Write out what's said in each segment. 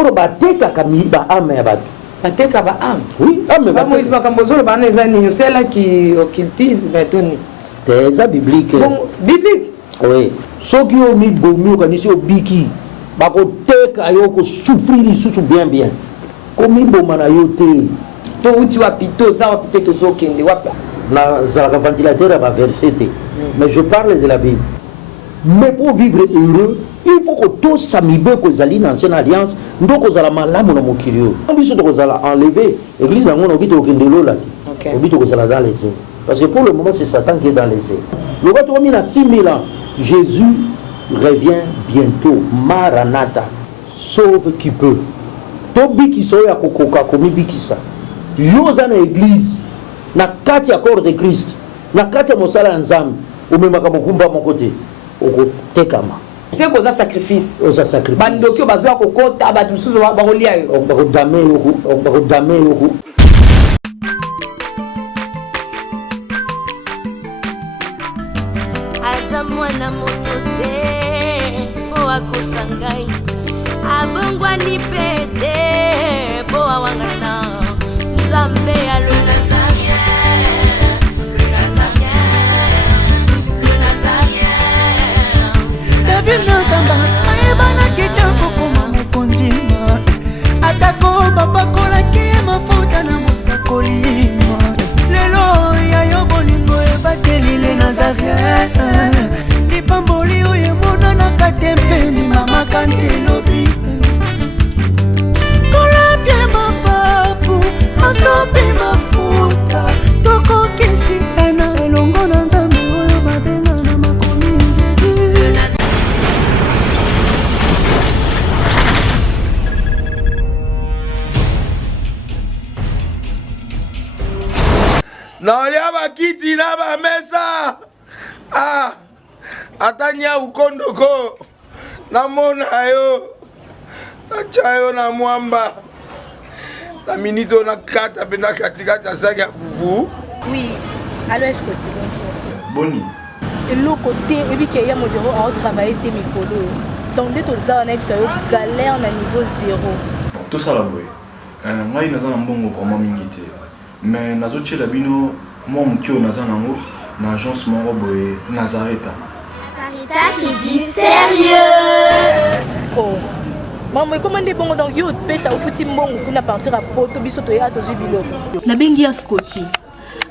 oro bateka kamiba ame ya batu bateka ba ame oui ame ba Moïse bakambozolo bana ezani yosela ki occultisme betoni teza biblique bon biblique oui soki o mi bomi kanisi obiki bakoteka yo ko souffrir lisusu bien ko mi boma na yo te to uti wa pito za wa pito zokende wapa na zalaka ventilateur à verset mais je parle de la Bible. Mais pour vivre heureux, il faut que tous samibe que zali dans l'ancienne alliance, ndoko zala malamu na mokirio. On dit que zala enlever église en on dit au kendelo là. On dit que zala dans les airs. Parce que pour le moment c'est Satan qui est dans les airs. Le roi a mis à 6000 ans. Jésus revient bientôt. Maranatha. Sauve qui peut. Tobi qui soya kokoka komi bikisa. Yoza na église na kati ya corps de Christ. Na kati ya mosala nzambe. Omemaka mokumba mon côté. Okotekama. C'est quoi ça sacrifice? Oza sacrifice. Bandoki bazwa kokota batu mususu bakolia yo. Bakodame yoko. Aza mwana moto te po akosangai. Abongwa ni pete po awangata. Nzambe alona ayebana kitoko koma mokondima atako babakolaki mafuta na mosakolima lelo yayo bolingo ebatelile Nazareth lipamboli oyo emonanaka te mpeni mama kantelobi kolapie mapapu masopi mafuta tokokisi ena elongo na nzambe oyo babenga na makomi Jésus. Naolia bakiti na ba mesa. Atanya ukondoko. Namona yo. Nachayo na mwamba. La minito na kata pena katikata saga fufu. Oui. Allô, est-ce que tu bonjour. Boni. Et l'autre côté, et puis qu'il y a mon bureau à travailler tes micros. Donc dès que tu as un galère na niveau 0. Tout ça là boy. Moi il naza na mbongo vraiment mingité. Mais nazo tchela bino moi mukio naza nango na agence moko boy Nazareta. Sarita qui dit sérieux. Oh. Maman, comment est bon donc yo pesa au fouti mbongo kuna partir à poto biso to ya to biloko. Na bengi ya Scotty.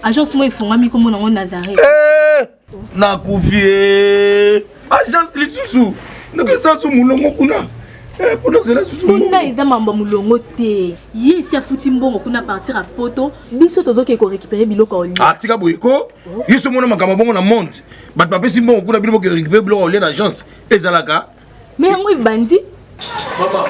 Agence moi ifongami comme nango Nazareta. Na kufie. Agence lisusu. Ndeke sansu mulongo kuna. Pour cela susu. Tunda eza mamba mulongo te. Yesi afuti mbongo kuna partir à poto biso tozoke ko récupérer biloko oli. Atika boyeko. Yiso mona makamba bongo na monte. Bat papesi mbongo kuna biloko ko récupérer biloko oli na agence ezalaka. Mais yango ibandi. Maman.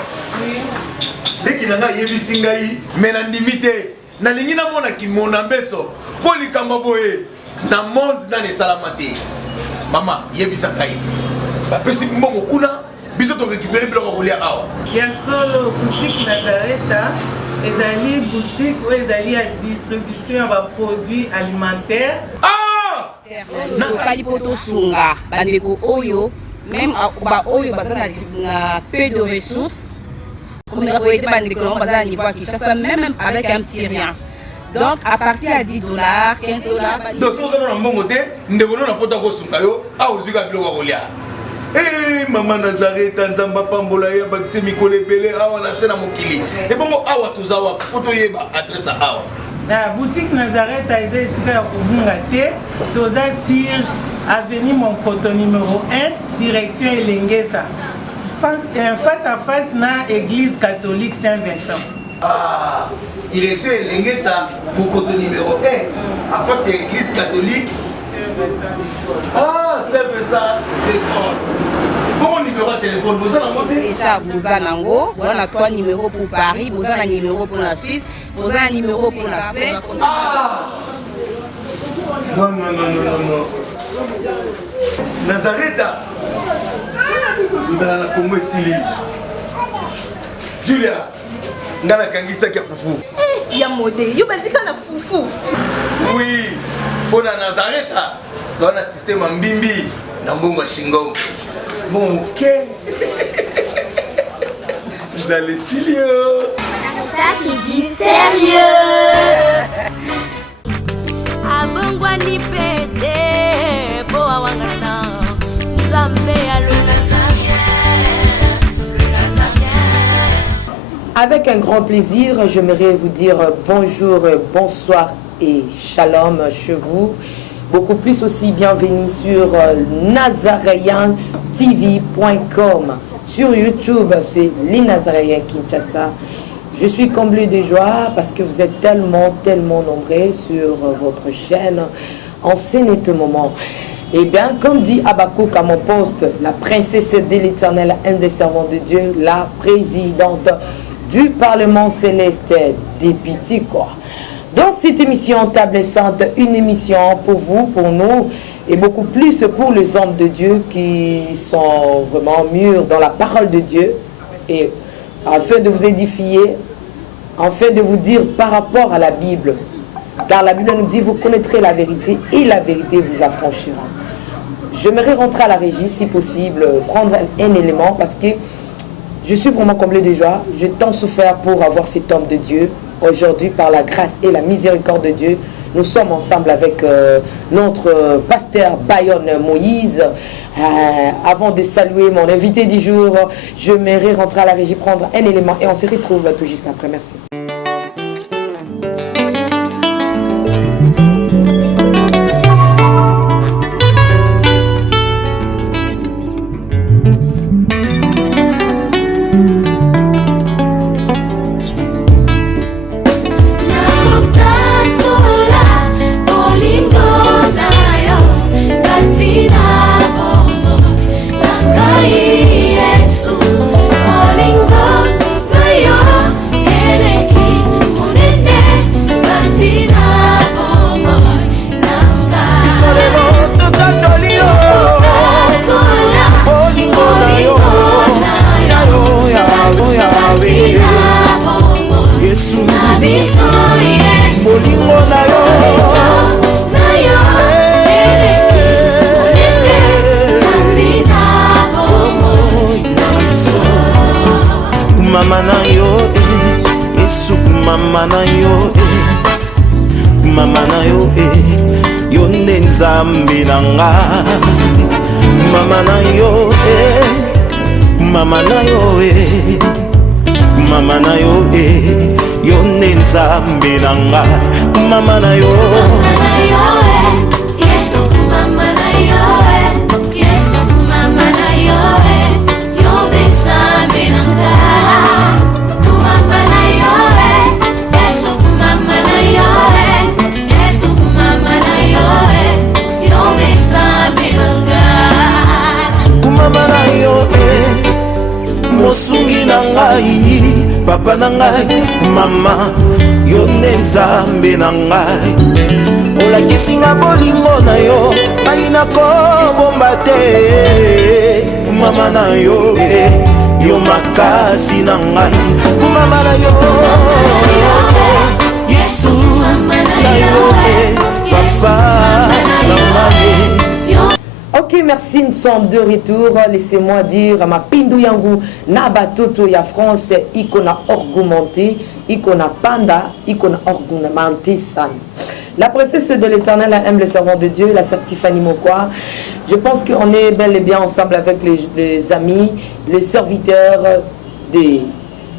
Leki nanga yebisi ngai mena ndimite. Na lingi na mona kimona mbeso. Poli kamba boye. Na monte na ne salamate. Mama yebisa ngai. Bapesi mbongo kuna biso to récupérer biloko kolia awa. Ya solo boutique Nazareta ezali boutique où ezali à distribution ya produits alimentaires. Na sali poto sunga bandeko oyo même ba oyo bazana na peu de ressources comme la poété bandeko bazana niveau à Kinshasa même avec un petit rien. Donc à partir à $10, $15. Donc si vous avez un bon côté, nous devons nous apporter au sungayo à ozuka biloko kolia. Maman Nazareta nzamba pambola ya bakise mikole belé awa na sena mokili. Et bongo awa tozawa poto yeba adresse awa. La boutique Nazareta est ici à Kubungate, toza sur avenue Monkoto numéro 1, direction Elengesa. Face à face na église catholique Saint-Vincent. Direction Elengesa, Monkoto numéro 1, à face de l'église catholique Saint-Vincent d'école. Bon numéro de téléphone, vous avez monté déjà vous avez nango, vous avez 3 numéros pour Paris, vous avez un numéro pour la Suisse, vous avez un numéro pour la Suède. Non. Nazareta. Nous allons la Congo Sili. Julia, ngana kangisa kia fufu. Ya modé, yo bandika na fufu. Oui, pour la Nazareta, tu as un système en bimbi, dans Bongo Shingo. Bon, ok. vous allez Silio. Caritas, c'est du sérieux. Abongwani pede, boa wangata, Zambé à le Nazarien. Avec un grand plaisir, j'aimerais vous dire bonjour, bonsoir et shalom chez vous. Beaucoup plus aussi bienvenue sur nazaréentv.com. Sur YouTube, c'est les Nazaréens Kinshasa. Je suis comblé de joie parce que vous êtes tellement nombreux sur votre chaîne en ce net moment. Et bien, comme dit Habakkuk à mon poste, la princesse de l'Éternel, un des servants de Dieu, la présidente du Parlement céleste des Piti, quoi. Dans cette émission Table Sainte, une émission pour vous, pour nous, et beaucoup plus pour les hommes de Dieu qui sont vraiment mûrs dans la parole de Dieu, et afin de vous édifier, afin de vous dire par rapport à la Bible. Car la Bible nous dit, vous connaîtrez la vérité et la vérité vous affranchira. J'aimerais rentrer à la régie, si possible, prendre un élément, parce que je suis vraiment comblé de joie. J'ai tant souffert pour avoir cet homme de Dieu. Aujourd'hui, par la grâce et la miséricorde de Dieu, nous sommes ensemble avec notre pasteur Bayonne Moïse. Avant de saluer mon invité du jour, j'aimerais rentrer à la régie, prendre un élément et on se retrouve tout juste après. Merci. Papa na ngai, mama, yo nde nzambe na ngai. Olakisi nga bolingo na yo, ngai nakobomba te. Mama na yo, yo makasi na ngai. Mama na yo, Yesu na yo, papa na ngai. Ok, merci, nous sommes de retour. Laissez-moi dire à ma pindu yangu naba toto ya France ikona argumenté, ikona panda, ikona argumenté san. La princesse de l'Éternel aime le servant de Dieu, la sœur Tiffany Mokwa. Je pense qu'on est bel et bien ensemble avec les amis, les serviteurs de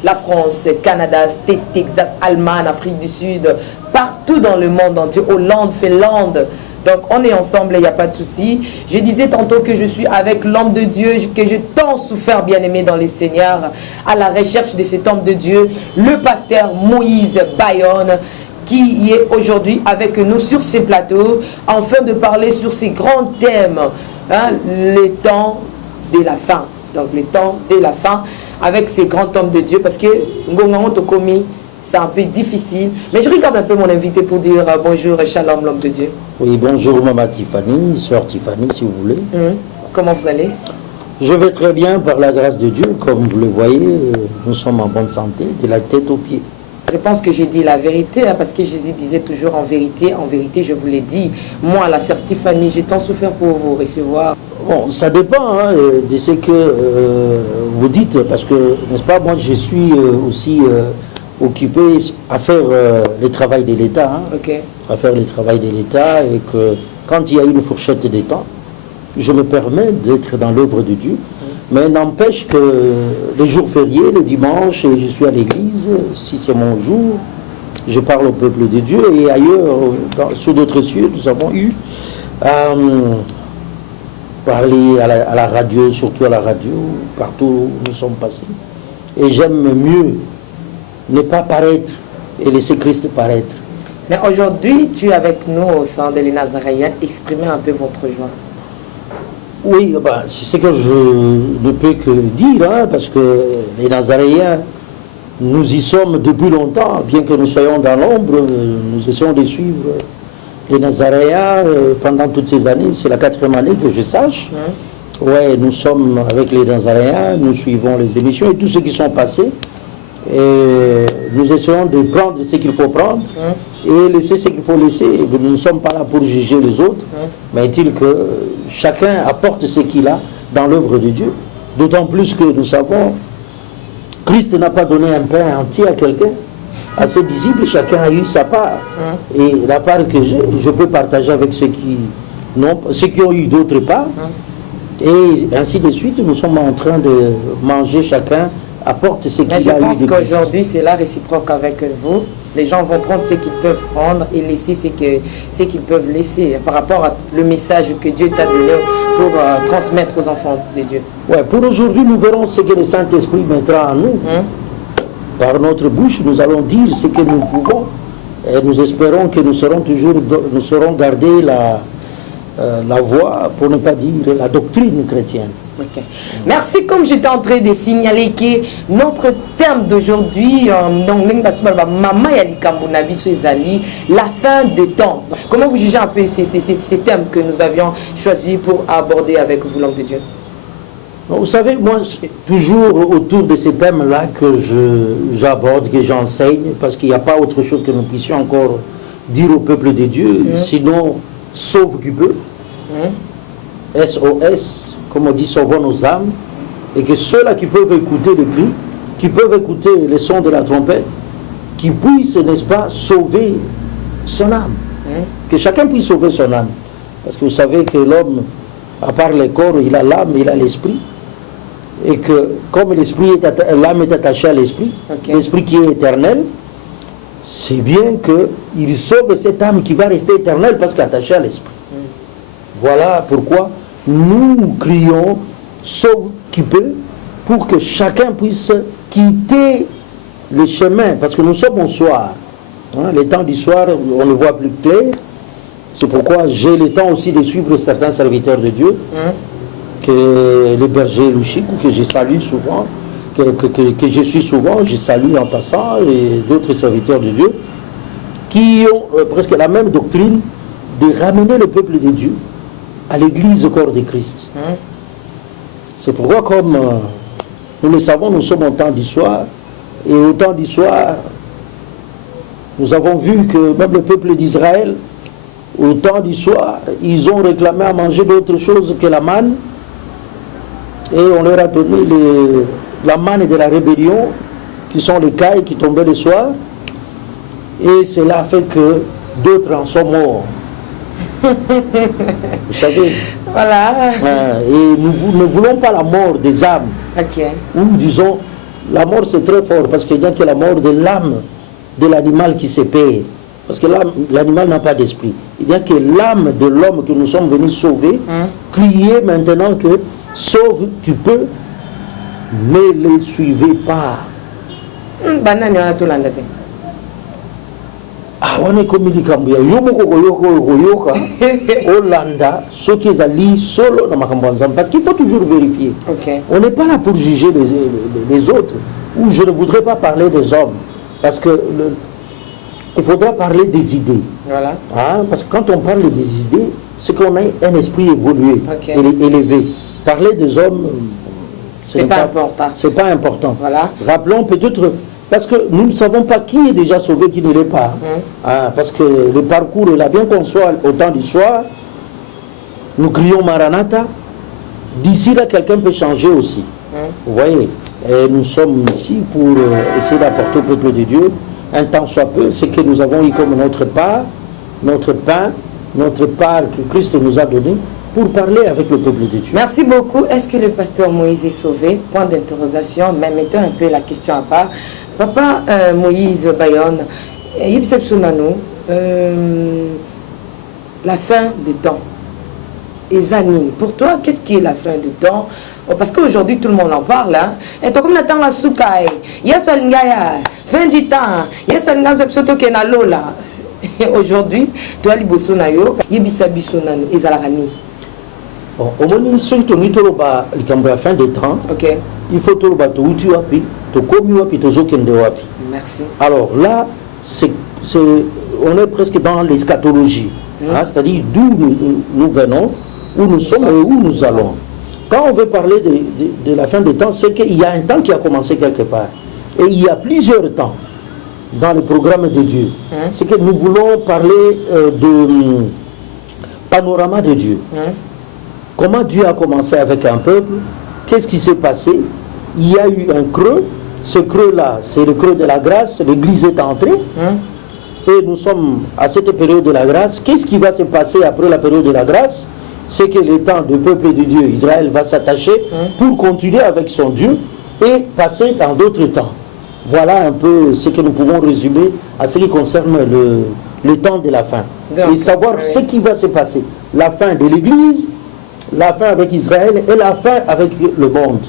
la France, Canada, Texas, Allemagne, Afrique du Sud, partout dans le monde entier, Hollande, Finlande. Donc on est ensemble, il n'y a pas de souci. Je disais tantôt que je suis avec l'homme de Dieu, que j'ai tant souffert, bien aimé dans les Seigneurs, à la recherche de cet homme de Dieu, le pasteur Moïse Bayonne, qui est aujourd'hui avec nous sur ce plateau, afin de parler sur ces grands thèmes, hein, les temps de la fin. Donc les temps de la fin, avec ces grands hommes de Dieu, parce que Ngonga Tokomi, c'est un peu difficile. Mais je regarde un peu mon invité pour dire bonjour et shalom, l'homme de Dieu. Oui, bonjour maman Tiffany, soeur Tiffany, si vous voulez. Comment vous allez? Je vais très bien par la grâce de Dieu. Comme vous le voyez, nous sommes en bonne santé, de la tête aux pieds. Je pense que j'ai dit la vérité, hein, parce que Jésus disait toujours en vérité, je vous l'ai dit. Moi, la sœur Tiffany, j'ai tant souffert pour vous recevoir. Bon, ça dépend hein, de ce que vous dites, parce que, n'est-ce pas, moi je suis aussi occupé à faire le travail de l'État, hein, okay. À faire le travail de l'État, et que quand il y a une fourchette de temps, je me permets d'être dans l'œuvre de Dieu, mais n'empêche que les jours fériés, le dimanche, et je suis à l'église, si c'est mon jour, je parle au peuple de Dieu, et ailleurs, sur d'autres cieux, nous avons eu parler à la radio, surtout à la radio, partout où nous sommes passés. Et j'aime mieux ne pas paraître et laisser Christ paraître. Mais aujourd'hui, tu es avec nous au sein de les Nazaréens. Exprimez un peu votre joie. Oui, ben, c'est ce que je ne peux que dire, hein, parce que les Nazaréens, nous y sommes depuis longtemps, bien que nous soyons dans l'ombre, nous essayons de suivre les Nazaréens pendant toutes ces années. C'est la 4e année que je sache. Ouais, nous sommes avec les Nazaréens, nous suivons les émissions et tous ceux qui sont passés. Et nous essayons de prendre ce qu'il faut prendre et laisser ce qu'il faut laisser. Nous ne sommes pas là pour juger les autres, mais il que chacun apporte ce qu'il a dans l'œuvre de Dieu. D'autant plus que nous savons, Christ n'a pas donné un pain entier à quelqu'un. À ses disciples, chacun a eu sa part. Et la part que j'ai, je peux partager avec ceux qui ont eu d'autres parts. Et ainsi de suite, nous sommes en train de manger chacun apporte ce qu'il a eu. Je pense qu'aujourd'hui, c'est la réciproque avec vous. Les gens vont prendre ce qu'ils peuvent prendre et laisser ce qu'ils peuvent laisser par rapport à le message que Dieu t'a donné pour transmettre aux enfants de Dieu. Ouais, pour aujourd'hui, nous verrons ce que le Saint-Esprit mettra en nous. Par notre bouche, nous allons dire ce que nous pouvons et nous espérons que nous saurons garder la voie, pour ne pas dire la doctrine chrétienne. Okay. Merci. Comme j'étais en train de signaler que notre thème d'aujourd'hui, la fin de temps. Comment vous jugez un peu ces thèmes que nous avions choisis pour aborder avec vous, l'homme de Dieu? Vous savez, moi, c'est toujours autour de ces thèmes-là que j'aborde, que j'enseigne, parce qu'il n'y a pas autre chose que nous puissions encore dire au peuple de Dieu, sinon, sauve qui peut, SOS, comme on dit, sauvons nos âmes, et que ceux-là qui peuvent écouter le cri, qui peuvent écouter les sons de la trompette, qui puissent, n'est-ce pas, sauver son âme. Que chacun puisse sauver son âme. Parce que vous savez que l'homme, à part le corps, il a l'âme, il a l'esprit. Et que comme l'âme est attachée à l'esprit, l'esprit qui est éternel, c'est bien qu'il sauve cette âme qui va rester éternelle parce qu'elle est attachée à l'esprit. Voilà pourquoi nous crions, sauve qui peut, pour que chacun puisse quitter le chemin, parce que nous sommes au soir. Les temps du soir, on ne voit plus clair. C'est pourquoi j'ai le temps aussi de suivre certains serviteurs de Dieu, que le berger Louchik, que je salue souvent, que je suis souvent, je salue en passant, et d'autres serviteurs de Dieu, qui ont presque la même doctrine de ramener le peuple de Dieu à l'église au corps de Christ. C'est pourquoi, comme nous le savons, nous sommes au temps du soir, et au temps du soir, nous avons vu que même le peuple d'Israël, au temps du soir, ils ont réclamé à manger d'autres choses que la manne, et on leur a donné la manne de la rébellion, qui sont les cailles qui tombaient le soir, et cela fait que d'autres en sont morts. Vous savez. Voilà. Et nous ne voulons pas la mort des âmes. Ou disons, la mort c'est très fort, parce qu'il y a que la mort de l'âme de l'animal qui se perd. Parce que l'animal n'a pas d'esprit. Il y a que l'âme de l'homme que nous sommes venus sauver, crier maintenant que sauve tu peux, ne les suivez pas. On est comme dit Kambuya, Hollanda, ce qui est allé solo dans Makambanzam, parce qu'il faut toujours vérifier. On n'est pas là pour juger les autres, ou je ne voudrais pas parler des hommes, parce que il faudra parler des idées. Voilà. Parce que quand on parle des idées, c'est qu'on a un esprit évolué, élevé. Parler des hommes, c'est pas important. C'est pas important. Voilà. Rappelons peut-être Parce que nous ne savons pas qui est déjà sauvé, qui ne l'est pas. Parce que le parcours est là, bien qu'on soit au temps du soir, nous crions Maranatha. D'ici là, quelqu'un peut changer aussi. Vous voyez, et nous sommes ici pour essayer d'apporter au peuple de Dieu, un temps soit peu, ce que nous avons eu comme notre part, notre pain, notre part que Christ nous a donné, pour parler avec le peuple de Dieu. Merci beaucoup. Est-ce que le pasteur Moïse est sauvé? Point d'interrogation, mais mettons un peu la question à part. Papa Moïse Bayonne, la fin du temps. Et Zanine, pour toi, qu'est-ce qui est la fin du temps? Parce qu'aujourd'hui, tout le monde en parle. Hein? Et comme le temps à Soukaï, il y a fin du temps, il y a Lola. Aujourd'hui, tu as les Bosonayo, il y a Bisabisonano, et Zalarani. Bon, au moment où tu as la fin des temps, il faut que tu aies Merci. Alors là, on est presque dans l'eschatologie. C'est-à-dire d'où nous venons, où nous sommes et où nous allons. Quand on veut parler de la fin des temps, c'est qu'il y a un temps qui a commencé quelque part. Et il y a plusieurs temps dans le programme de Dieu. C'est que nous voulons parler de panorama de Dieu. Comment Dieu a commencé avec un peuple, qu'est-ce qui s'est passé? Il y a eu un creux. Ce creux-là, c'est le creux de la grâce. L'Église est entrée. Et nous sommes à cette période de la grâce. Qu'est-ce qui va se passer après la période de la grâce? C'est que le temps du peuple de Dieu, Israël, va s'attacher pour continuer avec son Dieu et passer dans d'autres temps. Voilà un peu ce que nous pouvons résumer à ce qui concerne le temps de la fin. Donc, et savoir ce qui va se passer. La fin de l'Église, la fin avec Israël et la fin avec le monde.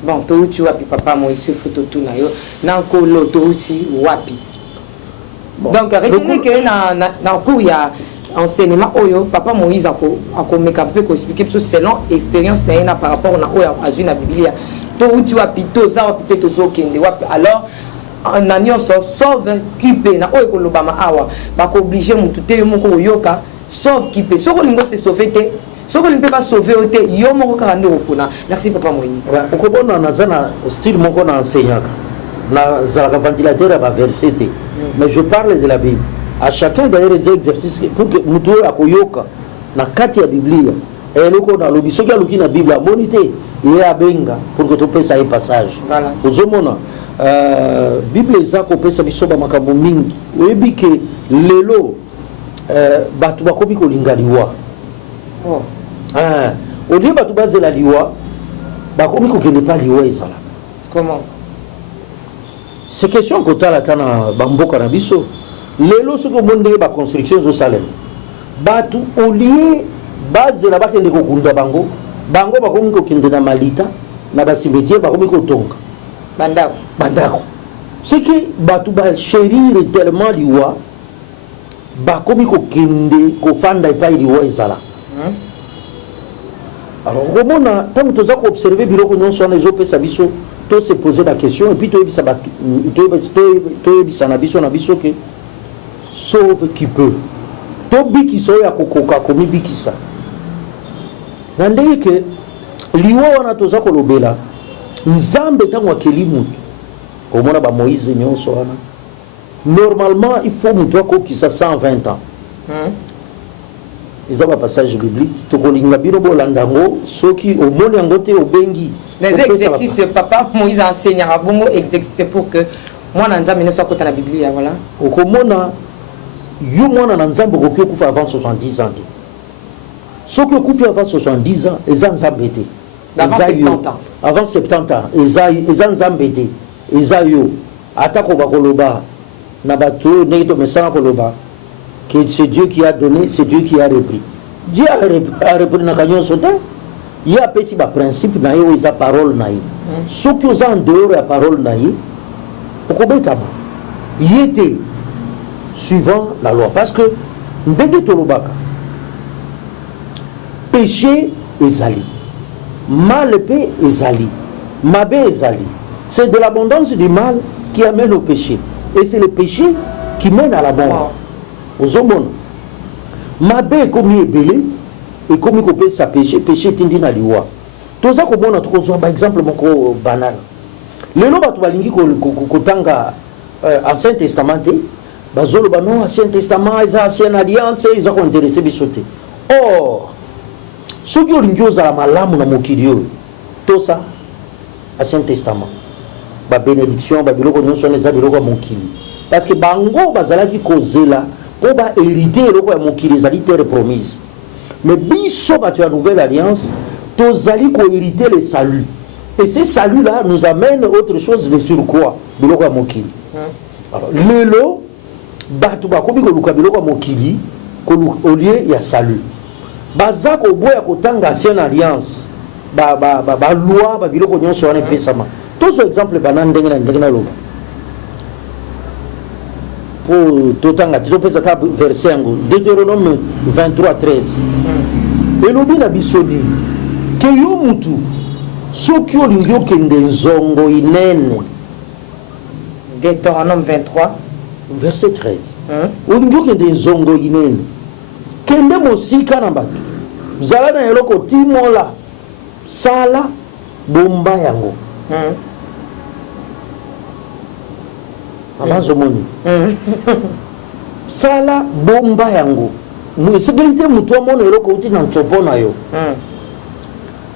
Bon, tu wapi papa Moïse photo tout na yo, nankolo touti wapi. Donc retenez que dans cours il y a enseignement oyo papa Moïse a meka peu ko expliquer selon expérience na par rapport na oyo azu na Biblia. Touti wapi toza wapi pe tozo kende wapi. Alors na nyonso sauve kipe na oyo ko lobama awa ba ko obliger mutu te yo moko yoka sauve kipe. Soko lingo se sauver te. Ce qu'on ne peut pas sauver, merci Papa Moïse. On a style mon enseignant. Un ventilateur à verset. Mais je parle de la Bible. À chacun d'ailleurs des exercices pour que nous trouvions à Koyoka, na kati ya Biblia. Et le qu'on a le biso qui a la Bible à moniter et à benga pour que tu puisses un passage. Voilà. Aux hommes, Bible za ko pesa biso ba makambo mingi. Oyebi ke lelo batu bakobi ko lingaliwa. Oh. Au lieu de baser la liwa, bakomi ko kende pas liwa ezala. Comment? C'est question que tu as la tana bamboka na biso. Lelo ce que monde ba construction au Salem. Batu au lieu base la ba kende ko kunda bango, bango bakomi ko kende na malita, na ba cimetière bakomi ko tonga. Bandako. C'est que batu ba chérir tellement liwa, bakomi ko kende ko fanda pa liwa ezala. Alors, tant que tu as observé, tu se poser la question et puis tu as sauve qui peut. Tu qui soit à Kokoka, comme Bikisa. Nandé que liwa wana toza kolobela nzambe tango akeli mutu komona ba Moïse nyonso wana normalement il faut mutu akokisa 120 ans. Ils ont un passage biblique. Tu les exercices, papa Moïse enseigne à bon exercice pour que moi, je sois côté la Bible. Voilà. Au Komona, moi, je avant 70 ans. Ce que vous avant 70 ans, ils ont embêté. Avant 70 ans. Avant 70 ans, ils ont embêté. Ils ont eu. Attaque au Bakoloba, Nabato, Neito Messana Koloba. Que c'est Dieu qui a donné, c'est Dieu qui a repris. Dieu a repris dans le Sotin. Il y a un principe, il y a parole. Ce qui est en dehors de la parole, il était suivant la loi. Parce que, péché est zali, mal est zali, mabé est zali. C'est de l'abondance du mal qui amène au péché. Et c'est le péché qui mène à la mort. Aux hommes, ma belle comme il est belé et comme il peut sa péché tindi na liwa. Tout ça comme on a trouvé par exemple mon banal. lelo bato balingi kotanga ancien testament te bazoloba non ancien testament eza ancienne alliance eza kointeresse biso te. Or soki olingi ozala malamu na mokili oyo tosa ancien testament babénédiction babiloko nyonso wana eza biloko ya mokili parce que bango bazalaki kozela mpo baherite eloko ya mokili ezali terre promise. Mais biso bato ya nouvelle alliance tozali koherite le salut. Et ce salut-là nous amène autre chose de surcroît, biloko ya mokili. Alors, lelo, bato bakomi koluka biloko ya mokili, au lieu ya salut. Baza koboya kotanga ancienne alliance, loi, biloko nyonso wana epesama. Tozo exemple bana ndenge na loba. Pour totanga, topesa ka verset yango, Deutéronome 23:13. Elobi na bisoni, ke yo mutu soki olingi okende nzongo inene. Deutéronome 23 verset 13. Olingi okende nzongo inene, kende mosika na bato, zala na eloko timola, sala bomba yango. Amazomoni sala bomba yango sécurité mutu amona eloko uti na ntsopo na yo.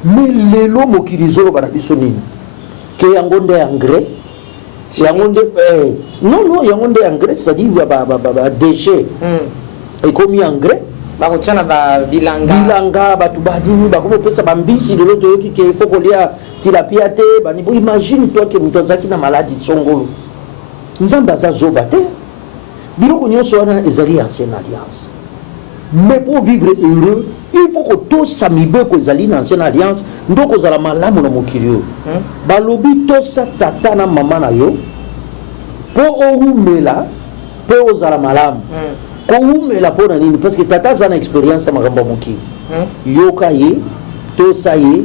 Mais lelo mokili zolo bana biso nini ke yango nde engrais yango nde non yango nde engrais, c'est-à-dire ba déchet et comme engrais bakotiana ba bilanga batu badini bakopesa bambisi lelo toyoki ke il faut kolia tilapia te bani. Imagine toi que mutu azaki na maladie songolo nzambe aza zoba te biloko nyonso wana ezali ancienne alliance. Mais pour vivre heureux, il faut que tous samibe ko ezali na ancienne alliance ndoko zala malamu na mokili yo. Balobi tosa tata na mama na yo po oumela po ozala malamu. Ko oumela po na nini? Parce que tata za na expérience ya makambo mokili. Yoka ye tosa ye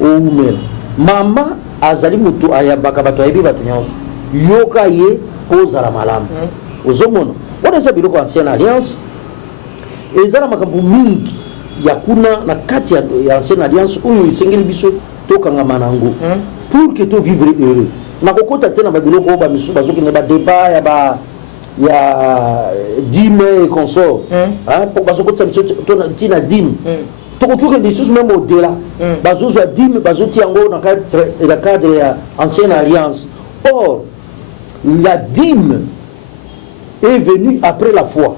oumela. Mama azali mutu ayabaka bato ayebi bato nyonso. Yoka ye po ozala malamu. Ozomona wana eza biloko ancienne alliance. Ezala makambo mingi ya kuna na kati ya ancienne alliance oyo isengeli biso tokangama nango pour que to vivre heureux. Na kokota tena ba biloko ba misu bazoki ne ba débat ya dîme et consort. Pour bazokota biso to tina dîme. Tokoki des choses même au-delà. Bazozo dîme bazoti yango na cadre ya ancienne alliance. Or la dîme est venue après la foi.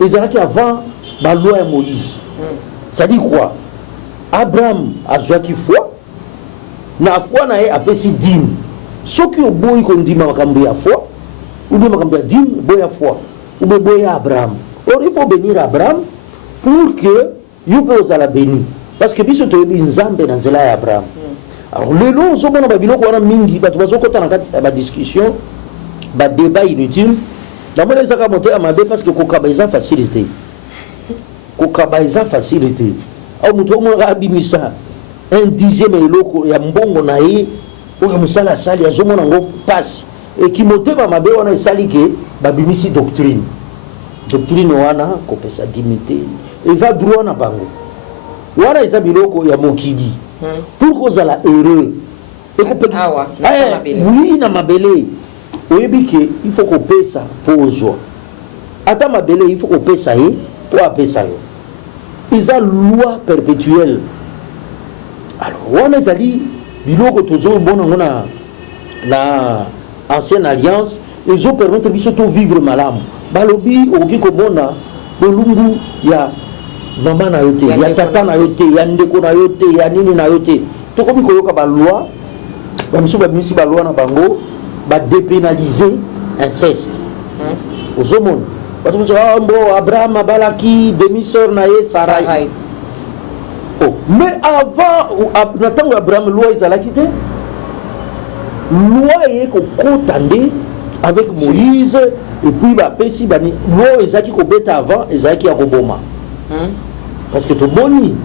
Ils ont avant la loi de Moïse. Ça dit quoi? Abraham a joué qui foi. Na foi na a appelé dîme. Ce qui est beau, il dit ma foi. Ou bien ma dîme, boya foi. Ou bien boya Abraham. Or il faut bénir Abraham pour que you pose à la béni. Parce que biso to bi nzambe na zela ya Abraham. Alors le long so mona babiloko wana mingi bato bazokota na kati ba discussion ba débat inutile. D'abord les aka monter à ma parce que kokabaiza facilité. Kokabaiza facilité. Au mutu mo abimisa un dixième eloko ya mbongo na ye oyo musala sali azomona ngo passe et qui monter ba mabe wana sali ke babimisi doctrine. Doctrine wana ko pesa dimité. Eza droit na bango. Wana eza biloko ya mokidi. Pour kozala heureux. Et ko pesa. Oui na mabele. Il faut qu'on paie ça pour ozwa. Ata mabele il faut qu'on paie ça pour payer ça. Ils ont loi perpétuelle. Alors on a dit biloko toujours bon na ancienne alliance ils ont permis de surtout vivre malamu. Balobi oki ko bona bolungu ya mama na yote ya tata na yote ya ndeko na yote ya nini na yote. To komi ko yoka ba loi ba misu ba loi na bango ba dépénaliser inceste. Aux hommes, Abraham Balaki demi-sœur naé Sarai. Oh, mais avant n'attend Abraham loi Isalaki te. Loi est qu'on contendait avec Moïse et puis ba pesi bani loi Isaki ko beta avant Isaki a koboma. Parce que to boni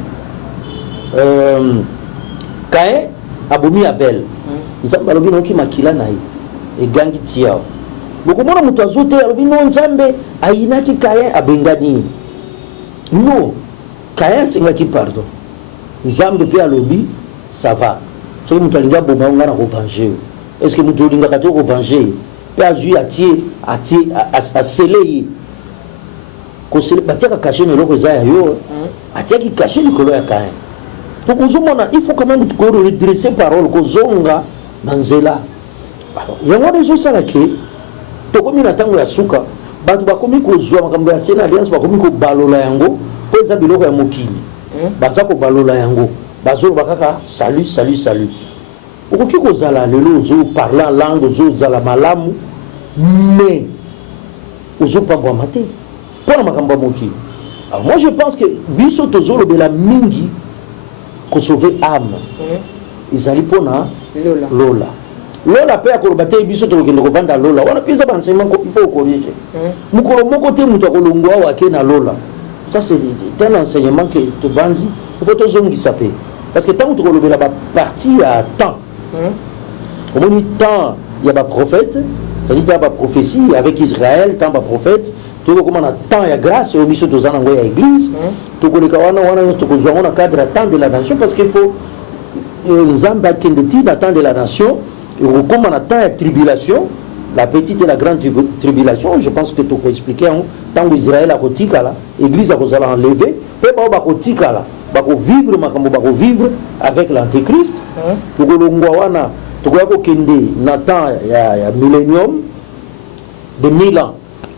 Caïn abomi Abel. Nzambe alobi noki makila na ye. Egangi tia bokomona mutu azote alobi no nzambe ayinaki Caïn abengani no Caïn singaki pardon nzambe pe alobi ça va soki moto alingi aboma nga na kovenger est ce que moto olingaka te kovenger mpe azwi asele ye batiaka kashe na eloko eza ya yo atiaki kashe likolo ya kain donc ozomona il faut quand même koredresser parole kozonga na nzela yango wana ezosala ke tokomi na ntango ya suka bato bakomi kozwa makambo ya Ancienne Alliance bakomi kobalola yango mpo eza biloko ya mokili baza kobalola yango bazoloba kaka salut salut salut okoki kozala lelo ozoparle en langue ozozala malamu mais ozopambwama te mpo na makambo ya mokili. Alors moi je pense que biso tozolobela mingi kosauve âme ezali mpona lola mpe akoloba te biso tokokende kovanda lola wana mpe eza baenseignement il faut okorige mokolo moko te moto akolongwa awa ake na lola. Ça c'est un enseignement que tu banzi il faut tozongisa mpe parce que ntango tokolobela baparti ya temps omoni temps ya baprophète c'est-à-dire ya baprophétie avec Israël temps baprophète tokokoma na temps ya grâce oyo biso toza nango ya église tokoleka wana tokozwa ngo na cadre ya temps de la nation parce qu'il faut nzambe akende ti na temps de la nation ekokoma na temps ya tribulation la petite et la grande tribulation. Je pense que tu peux expliquer tant qu'Israël a kotikala église a kozala enlevé pe ba bakotikala bakovivre makambo bakovivre avec l'antéchrist tokolongwa wana tokoya kokende na temps ya millénium de 1000 ans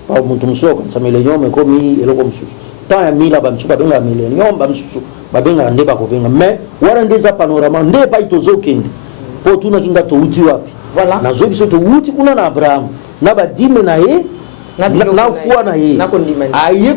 pa mutu mususu comme millénium ekomi eloko mususu temps ya 1000 ans bamisusu babenga millénium bamisusu babenga nde bakobenga mais wana nde eza panorama nde epai tozokende mpo tunaki nga touti wapi voilà nazo biso touti kuna na Abraham na badime na ye na foi na ye aye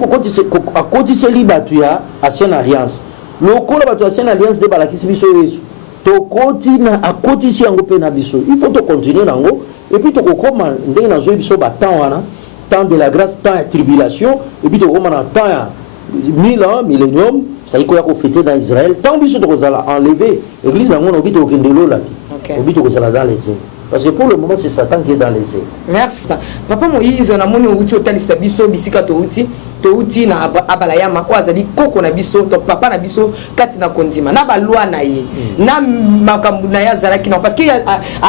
akotiseli bato ya Ancienne Alliance lokola bato ya Ancienne Alliance nde balakisi biso Yesu tokoti na akotisi yango mpe na biso il faut tocontinue nango et puis tokokoma ndenge nazoyi biso batemps wana temps de la grâce temps ya tribulation et puis tokokoma na temps ya 1000 ans millénium ça koya kofete dans Israël tant biso tokozala enlevé église yango na obi tokende lola te obi tokozala dans les airs parce que pour le moment c'est Satan qui est dans les airs. Merci papa Moïse na moni outi otalisa biso bisika touti na abalayama oazali koko na biso to papa na biso kati na kondima na balwa na ye na makambu na ya zalaki na parce que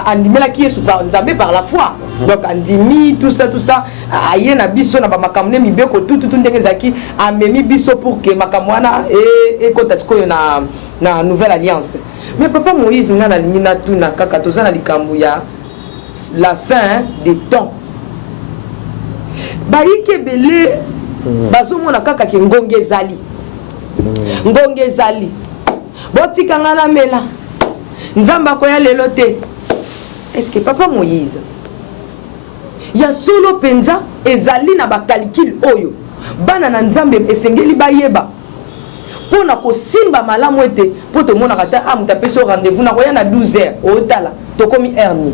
andimela ki Yesu par nzambe par la foi donc andimi tout ça aye na biso na ba makamne mibeko tout ndenge zaki amemi biso pour que makamwana et kotatiko na nouvelle alliance. Mais papa Moïse na lingina tuna kaka tozana likambu ya la fin des temps baike belé bazomona kaka ke ngonge ezali botika ngana mela nzamba ko ya lelo te. Est-ce que papa Moïse ya solo penza ezali na ba calcul oyo bana na nzambe esengeli bayeba pona ko simba malamu ete po to mona kata amuta peso rendez-vous na ko ya na 12h otala tokomi herni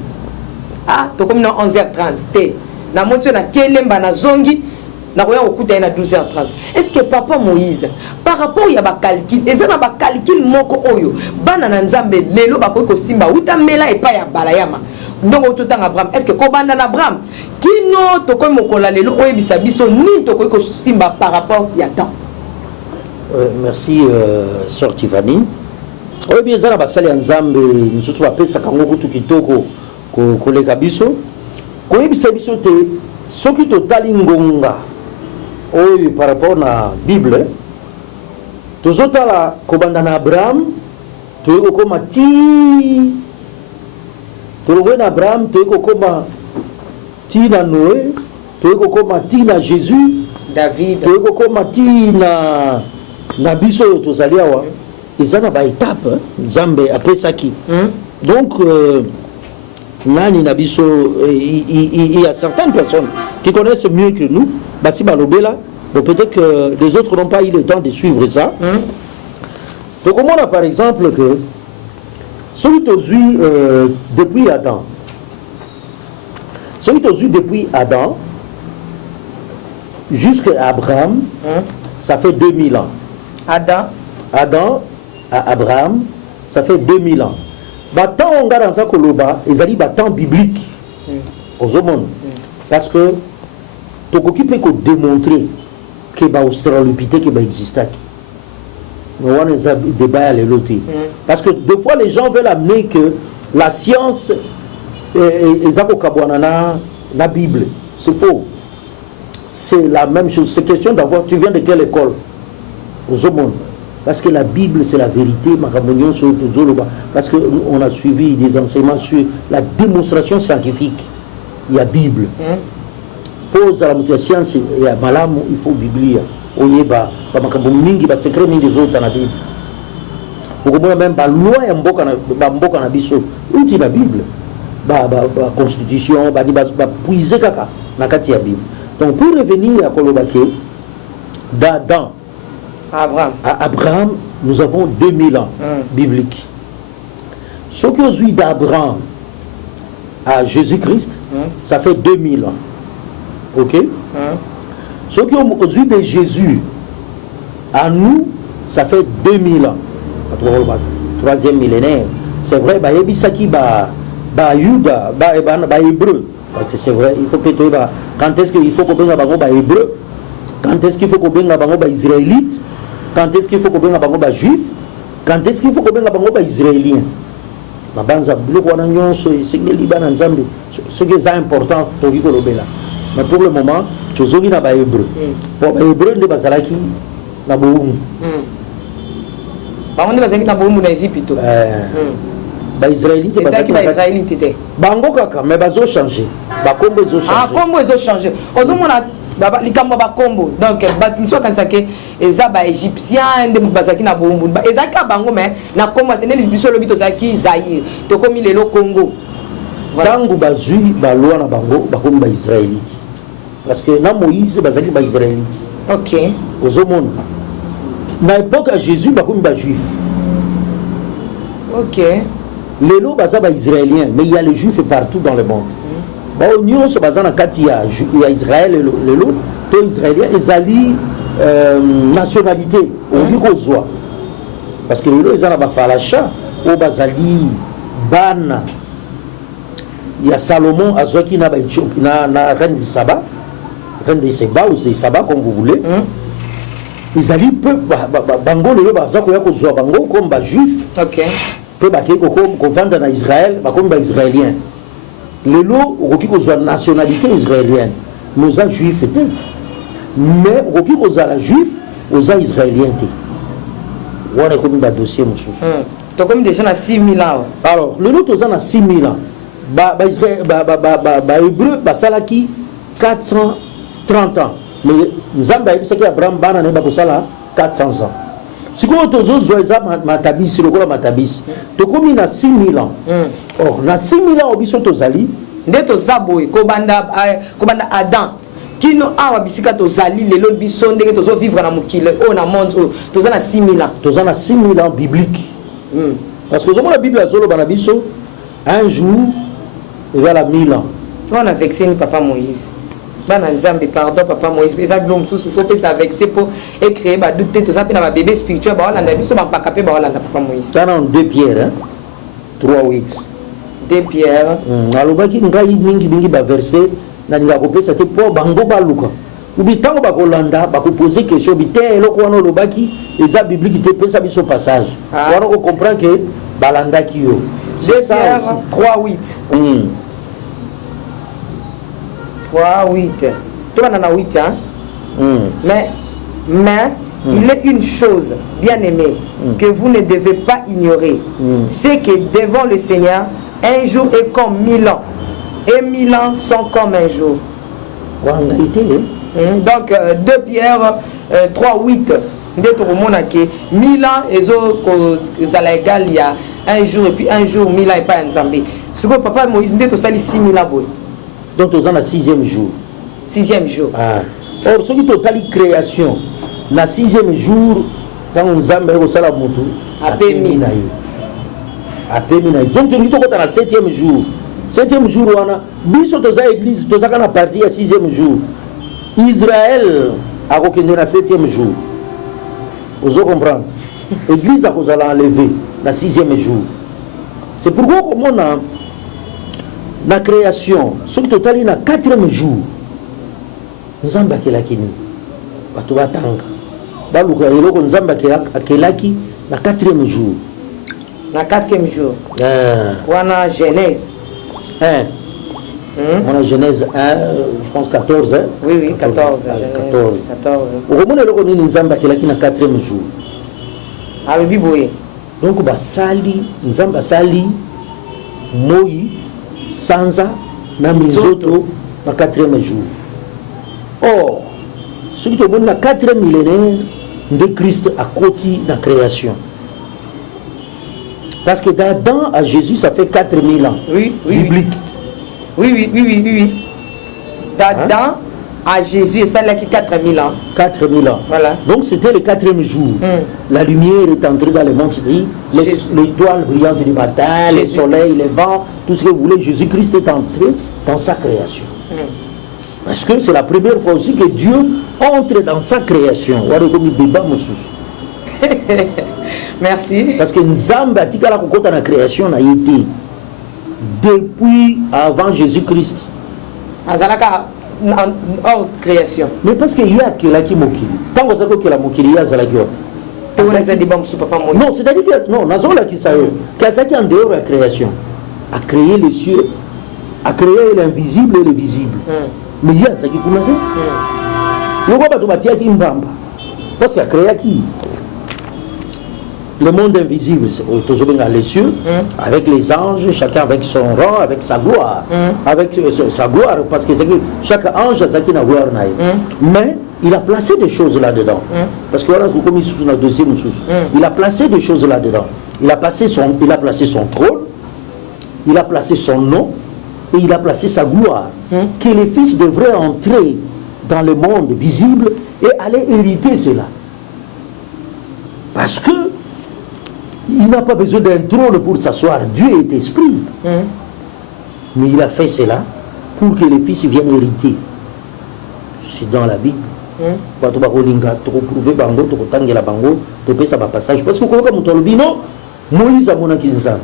tokomi na 11h30 te na montsio na kelemba na zongi na koya okuta na 12h30. Est-ce que papa Moïse par rapport ya ba calcul ezana ba calcul moko oyo bana na nzambe lelo bakoki ko simba utamela epa ya balayama ndongo totanga Abraham est-ce que ko banda na Abraham kino tokomi mokola lelo oyebisa biso ni tokoki ko simba par rapport ya temps. Merci Sœur Tiffany. Oui bien ça la basali ya nzambe nsusu bapesa kango kutu kitoko koleka biso koyebisa biso te soki totali ngonga oyo par rapport na Bible tozotala kobanda na Abraham toyei kokoma ti tolongwe na Abraham toyei kokoma ti na Noé toyei kokoma ti na Jésus David toyei kokoma ti na biso oyo tozali awa eza na baétape nzambe apesaki donc nani na biso il y a certaines personnes qui connaissent mieux que nous basi balobela bon peut-être que les autres n'ont pas eu le temps de suivre ça donc on a par exemple que celui tozui depuis Adam jusqu'à Abraham ça fait 2000 ans. Adam à Abraham ça fait 2000 ans. Batant on garde ça koloba ezali batant biblique aux hommes parce que tokoki peut démontrer que ba australopithèque ba existaki mais on a débat les lotis. Parce que des fois les gens veulent amener que la science est la Bible. C'est faux. C'est la même chose. C'est question d'avoir. Tu viens de quelle école? Aux hommes. Parce que la Bible, c'est la vérité. Parce qu'on a suivi des enseignements sur la démonstration scientifique. Il y a Bible. Pose à la science, il y a Malam, il faut Biblia. Oyeba, mingi ba secret mingi autres na Bible. Okomona même ba loi ya mboka na biso, uti na Bible. Ba constitution, ba puiser kaka na kati ya Bible. Donc pour revenir à Kolobake, d'Adam à Abraham, nous avons 2000 ans bibliques. Ce qui ont eu d'Abraham à Jésus-Christ, ça fait 2000 ans. Ok? Ceux qui ont eu de Jésus à nous, ça fait 2000 ans. Troisième millénaire. C'est vrai, Yuda, hébreu. C'est vrai, il faut que tu quand est-ce qu'il faut qu'on ait hébreu? Quand est-ce qu'il faut qu'on ait israélite? Quand est-ce qu'il faut qu'on ait juif? Quand est-ce qu'il faut qu'on ait israélien? Ce qui est important, mais pour le moment, je suis hébreu. Bon, hébreu, ne pas aller na boum. Par contre, na boum na Égypte. Israélite, Israélite. Bango kaka, mais bazo changer. Ba kombo zo changer. Ah, kombo zo changer. Ozomona likambo ba kombo. Donc ba mso kansake eza ba égyptien nde bazaki na boum. Ezaka bango mais na kombo teneli biso lobito zaki Zaïre. To komi lelo Congo. Tango bazui ba loi na bango ba kombo ba israélite. Parce que na Moïse bazaki ba israélite. OK. Ozomona. Na époque à Jésus ba kombo ba juif. OK. Les lots sont israéliens, mais il y a les juifs partout dans le monde. Nous sommes il y a Israël, les lots, tous israéliens, ils allient nationalité, on dit qu'on soit. Parce que les lots, ils ont Falacha, au Bazali, Ban, il y a Salomon, Azoki, na reine de Saba, reine de Seba, ou de Saba, comme vous voulez. Ils allient peu, Bango, les lots, Bango, comme juif. Ok. Peu qu'on vende en Israël, comme israélien. Les lots, on a la nationalité israélienne. Nous avons juifs, mais on a la juif, on a israélien. On a comme un dossier. Tu as comme déjà 6 000 ans. Alors, le lot, on a 6 000 ans. Hébreu, Salaki, 430 ans. Mais nous avons Abraham, 400 ans. Si vous avez matabis, le matabis, tu comme il a 6 000 ans. Or, na 6 000 ans, on tozali. Dès que Zaboy, Kobanda Adam, qui nous a bisika tozali, les lots bisson, dès que tu vivre dans mon kilo, on a monté, tu as 6 000 ans. Tu as 6 000 ans bibliques. Parce que la Bible a dit un jour, il y a 1000 ans. On a vexé Papa Moïse. Pardon, Papa Moïse, mais ça, il faut pas vexer pour écrire, douter, tout ça, puis dans bébé spirituel, Papa Moïse. Ça, dans 2 Pierre, 3 weeks. 2 Pierre. Alors, il y a un verset, c'était pour Bango Baluka. Ou bien, tant que poser question, les a bibliques qui étaient sur passage. On comprend que Balanda qui est. 2 Pierre 3, 8. 3, 8. Tu vas dans 8, hein? Mais il est une chose, bien aimée, que vous ne devez pas ignorer. C'est que devant le Seigneur, un jour est comme 1000 ans. Et 1000 ans sont comme un jour. Donc, 2 Pierre 3, 8. Dès que 1000 ans, ils ont égal, il y a un jour, et puis un jour, 1000 ans et pas un Zambé. Ce que Papa Moïse dit, c'est 6 000 ans. Donc, on a le 6e jour. 6e jour. Or, ce qui est total création, le 6e jour, quand on a le moto, à Péminaï. Donc, on a le 7e jour. 7e jour, on a l'église, on a parti à 6e jour. Israël a reconnu le 7e jour. Vous comprenez? L'église a enlevé le 6e jour. C'est pourquoi on a la création, ce qui total, il y a 4e jour. Nous avons battu la kini. baluka eloko nzambe akelaki na 4e jour. Na 4e jour. Wana Genèse. On a Genèse 1, je pense 14. Hein? Oui, 14. 14. Au moment où on nzamba akelaki na 4e jour. Ah oui, boye. Donc basali nzamba sali moi sanza na mizoto na 4e jour. Or, ce qui est bon na 4e millénaire de Christ a côté la création. Parce que d'Adam à Jésus, ça fait 4000 ans. Oui. Biblique. Oui. D'Adam à Jésus, et ça là qui 4000 ans. 4000 ans. Voilà. Donc c'était le 4e jour. La lumière est entrée dans le monde, l'étoile brillante du matin, le soleil, le vent, tout ce que vous voulez. Jésus-Christ est entré dans sa création. Parce que c'est la première fois aussi que Dieu entre dans sa création. Merci. Parce que Nzamba tika la kokota na création na été depuis avant Jésus-Christ. Azalaka hors création. Mais parce qu'il y a que la qui mokili. Tant que ça que la mokili ya zalaki. Non, c'est-à-dire que non, nazola qui ça qui en dehors de la création a créé les cieux, a créé l'invisible et le visible. Mais il y a ça qui kuna. Le roi Batobatia qui mbamba. Parce qu'il a créé qui le monde invisible, toujours dans les cieux, avec les anges, chacun avec son rang, avec sa gloire. Avec sa gloire, parce que chaque ange a sa gloire. Mais il a placé des choses là-dedans. Parce que voilà, comme il sous la deuxième sous. Il a placé des choses là-dedans. Il a placé son trône, il a placé son nom, et il a placé sa gloire. Que les fils devraient entrer dans le monde visible et aller hériter cela. Parce que il n'a pas besoin d'un trône pour s'asseoir. Dieu est esprit. Mais il a fait cela pour que les fils viennent hériter. C'est dans la Bible. Parce que Moïse a mon Nzambe.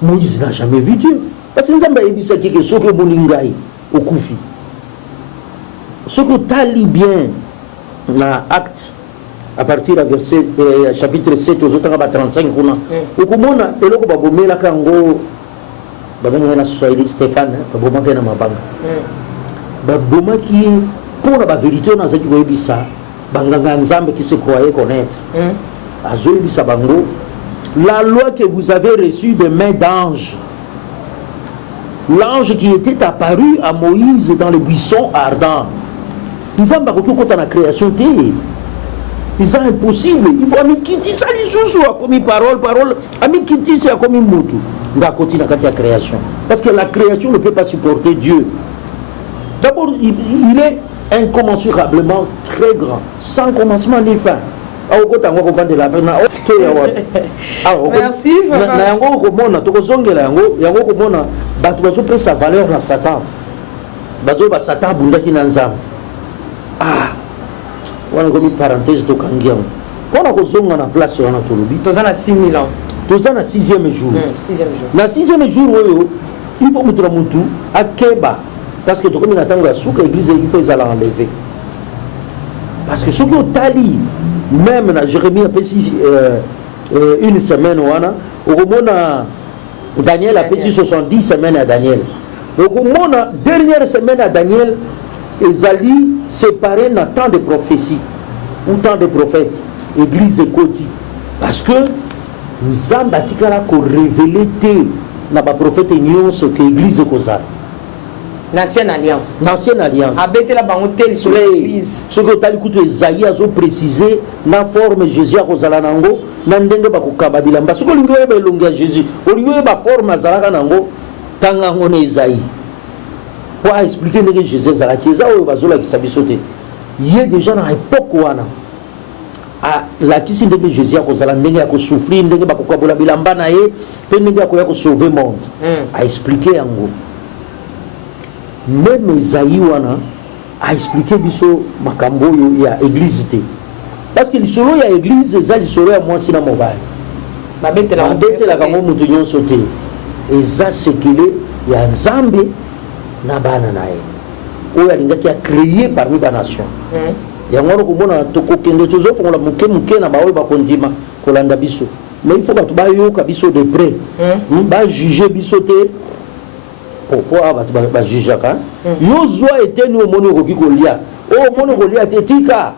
Moïse n'a jamais vu Dieu. Parce que Nzambe a dit que ce que Moningai au Koufi. Ce que tu lis bien dans l'acte, à partir du verset chapitre 7 aux autres 35 on komona eloko babomela kango babanga na Swahili Stéphane babomaka na mabanga baboma qui pour la vérité on a zaki koyebisa banganga nzambe qui se croyait connaître azoyebisa bango la loi que vous avez reçue des mains d'ange, l'ange qui était apparu à Moïse dans le buisson ardent. Nzamba ko kota na création té. C'est impossible. Il faut amikiti ça les sous comme parole amikiti c'est comme mutu. Nda continue à la création. Parce que la création ne peut pas supporter Dieu. D'abord, il est incommensurablement très grand, sans commencement ni fin. Merci. Sa valeur na Satan. Satan bundaki na nzambe. On a une parenthèse de Kangiam. Quand on a une place sur la Tolobi, tu as 6000 ans. Tu as un 6e jour. 6e jour. Le 6e jour, il faut mettre un tout à Keba. Parce que tu as attendre à souka l'église, il faut les enlever. Parce que ce qui est tali, même dans Jérémie, une semaine, au moment Daniel a passé 70 semaines à Daniel. Au moment dernière semaine à Daniel, Ezali séparé dans tant de prophéties ou tant de prophètes, église et côté. Parce que nous avons révélé dans les prophètes et ce que l'église est. L'ancienne alliance. L'ancienne alliance. Abete la bangote sur l'église. Ce que tu as écouté, Isaïe a précisé la forme Jésus à Rosalanango, Nandenge Bakukababila. Parce que l'on a longue Jésus, on lui a la forme Zalanango, Tangango Isaïe. Pour expliquer que Jésus a il y a déjà dans l'époque où la question de Jésus a souffrir, a sauver le monde. A expliqué en gros. Même Isaïe a expliqué biso makambo il y a église. Parce que il y a église, il y a moi si na mobile. Ma bête la kango mutunyon sauté. Et ça c'est qu'il y a Zambie na bana nae. Oyo alingaki a créé parmi les nations. yango komona tokokende tozofongola moke na baoyo bakondima kolanda biso mais il faut bato bayoka biso de près bajuge biso te pourquoi bato bajujaka yo zwa eteni omoni okoki kolia oyo omoni kolia te tika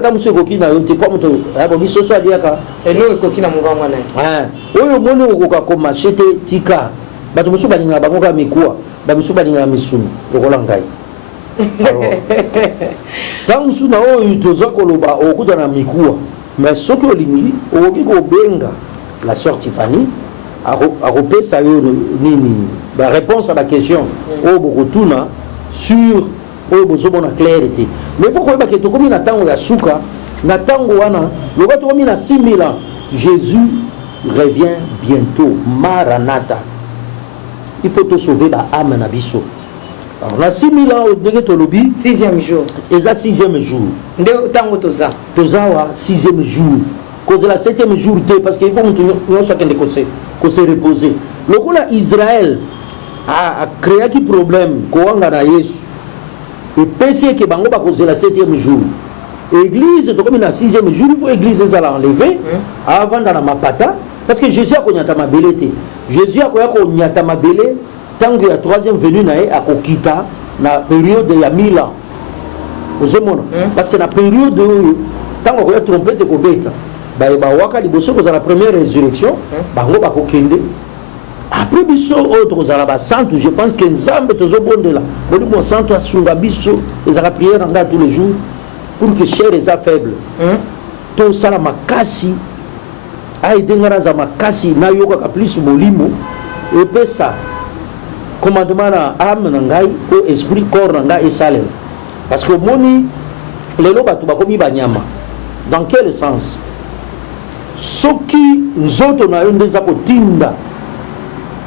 ta mosu ekoki na yo te mpo moto abo biso so aliaka eloko ekoki na mongongo na oyo omoni okoka komarche te tika bato mosusu balingaka bango kaka mikuwa bamisusu balingaka misuni lokola ngai ntango mosusu na oyo toza koloba okuta na mikuwa mais soki olingi okoki kobenga la sœur Tiffany akopesa yo nini baréponse à baquestion oyo bokotuna sur oyo bozomona clarté mais faut koyeba ke tokomi na ntango ya suka na ntango wana loba tokomi na 6000 ans Jésus revient bientôt Maranatha il faut te sauver âme na biso. Alors, on a 6000 ans au Tolobi. 6e jour. Et ça, 6e jour. De tango toza. Toza, 6e jour. Cause de la 7e jour, parce qu'il faut que chacun de qu'on se reposer. Le coup là, Israël a créé un problème. Kouanga na Yesu. Et pensez que bango ba cause de la 7e jour. Église, comme il a 6e jour, il faut l'église les enlever avant dans la mapata. Parce que Jésus a connu ta mabelete. Jésus a connu ta mabelete. Tant que la 3e venue à Kokita, na période de 1000 ans. Parce que la période de tant que la trompette Kobeta, waka liboso ko la première résurrection, bango ba kokende. Après biso autres za ba santo, je pense que Nzambe tozo bondela. Boni mo santo asunga biso, les la prière en tous les jours pour que chers et faibles. To sala makasi ay dengara za makasi na yoka ka plus molimo et pesa commandement na âme na ngai ko esprit corps na ngai esalem parce que moni lelo batu bakomi banyama dans quel sens soki nzoto na yo ndeza kotinda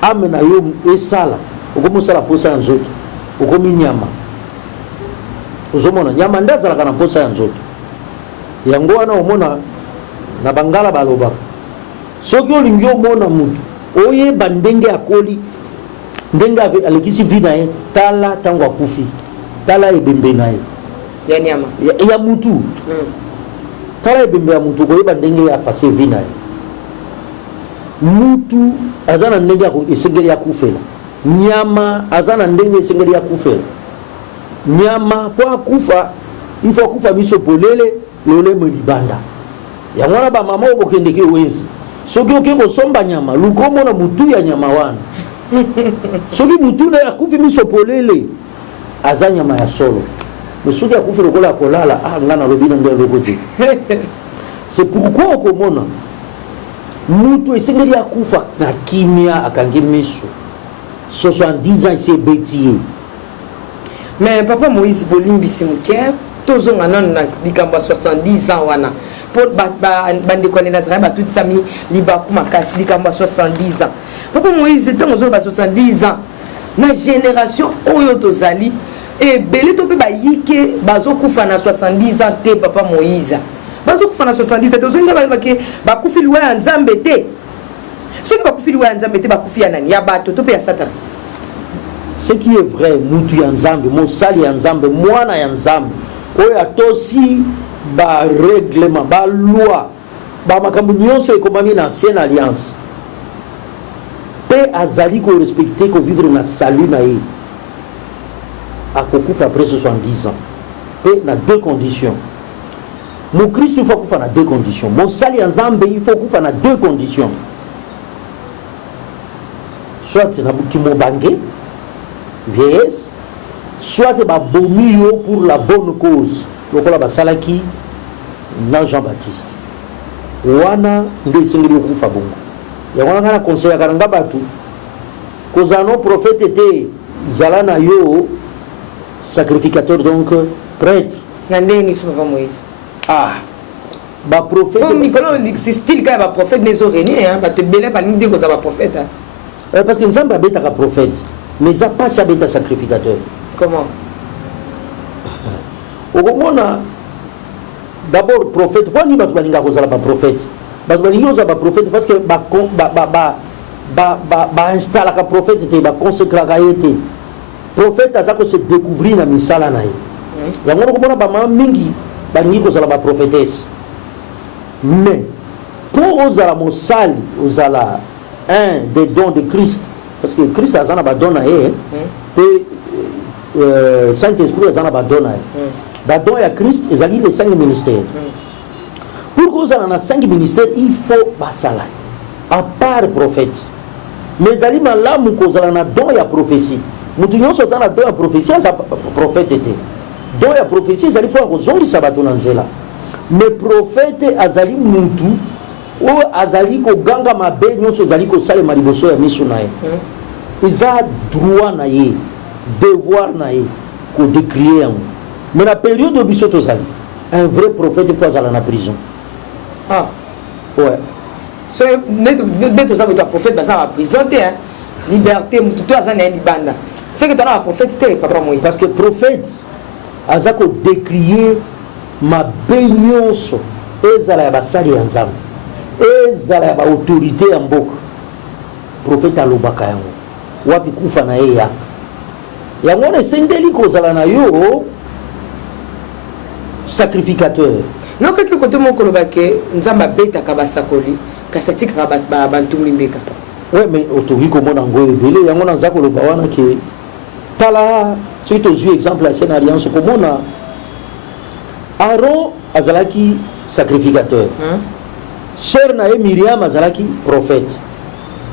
âme na yo esala okomosala posa ya nzoto okomi nyama ozomona nyama ndazalaka na posa ya nzoto yango wana omona na bangala baloba soki olingi omona mutu oyeba ndenge akoli ndenge alekisi vi na ye tala ntango akufi tala ebembe na ye ya nyama ya mutu tala ebembe ya mutu koyeba ndenge apase vi na ye mutu aza na ndenge esengeli akufela nyama aza na ndenge esengeli akufela nyama mpo akufa ifo akufa miso polele lolemo libanda yango wana bamama oyo bokendeki wenzi soki oke kosomba nyama luka omona mutu ya nyama wana soki mutu na akufi miso polele aza nyama ya solo mais soki akufi lokola ya kolala nga nalobi na ngai eloko te c'est pourquoi okomona mutu esengeli akufa na kimia akangi miso 70 ans esi ebeti ye mais papa Moïse bolimbisi moke tozonga nano na likambo ya 70 ans wana pour bandeko ya Nazareth batuti sami libaku makasi likambo ya 70 ans papa Moïse ntango ozoba 70 ans na génération oyo tozali ebele to mpe bayike bazokufa na 70 ans te papa Moïse bazokufa na 70 ans te ozongi bayebake bakufi liwa ya nzambe te soki bakufi liwa ya nzambe te bakufi ya nani ya bato to mpe ya satana. Ce qui est vrai, mutu ya nzambe, mosali ya nzambe, mwana ya nzambe, oyo atosi ba règlement, ba loi, ba makambo nyonso ekomami na ancienne alliance. Pe azali ko respecter ko vivre na salut na ye. Akokufa après 70 ans. Pe na deux conditions. Mon Christ il faut kufa na deux conditions. Mosali ya nzambe il faut kufa na deux conditions. Soit na bukimo bange vieillesse, soit babomi yo pour la bonne cause. Lokola basalaki na Jean-Baptiste. Wana nde sengeli okufa bongo. Ya wana kana conseil akaranga batu. Kozano prophète était zalana yo sacrificateur donc prêtre. Nandeni so papa Moïse. Ah. Ba prophète comme Nicolas c'est style ka ba prophète des oreniers hein, ba te belé ba nindi ko za ba prophète. Parce que nzamba betaka prophète. Mais ça passe à bêta sacrificateur. Comment? Au moment d'abord prophète. Pourquoi nous battu balinga kozala ba prophète? Battu balinga kozala ba prophète parce que ba installa ka prophète te ba consacrer ka yete. Prophète azako se découvrir na misala na ye. yango komona bamama mingi balingi kozala baprofetese mais pour ozala mosali ozala un des dons de Christ parce que Christ aza na badon na ye mpe Saint-Esprit aza na badon na ye badon ya Christ ezali les 5 ministères pour kozala na 5 ministères il faut basala à part prophète mais ezali malamu kozala na don ya prophétie mutu nyonso aza na don ya prophétie aza prophète te don ya prophétie ezali mpo ya kozongisa bato na nzela mais prophète azali mutu oyo azali koganga mabe nyonso ezali kosalema liboso ya miso na ye eza droit na ye devoir na ye kodécrie yango mais na période oyo biso tozali un vrai prophète il faut azala na prison ouais so nde toza moto ya prophète baza na prison te liberté motu to aza na ye libanda seke tona baprophète te papa Moïse parce que prophète aza kodécrie mabe nyonso ezala ya basali ya nzambe ezala ya baautorité ya mboka prophète alobaka yango wapi kufa na ye yaka yango wana esengeli kozala na yo sacrificateur nokaki kote moko oloba ke nzambe abetaka basakoli kasi atikaka bantumbi mbeka ouais mais otoki komona ngo ebele yango naza koloba wana ke tala soki tozwi exemple ya Ancienne Alliance komona Aaron azalaki sacrificateur sœur na ye Miriam azalaki prophète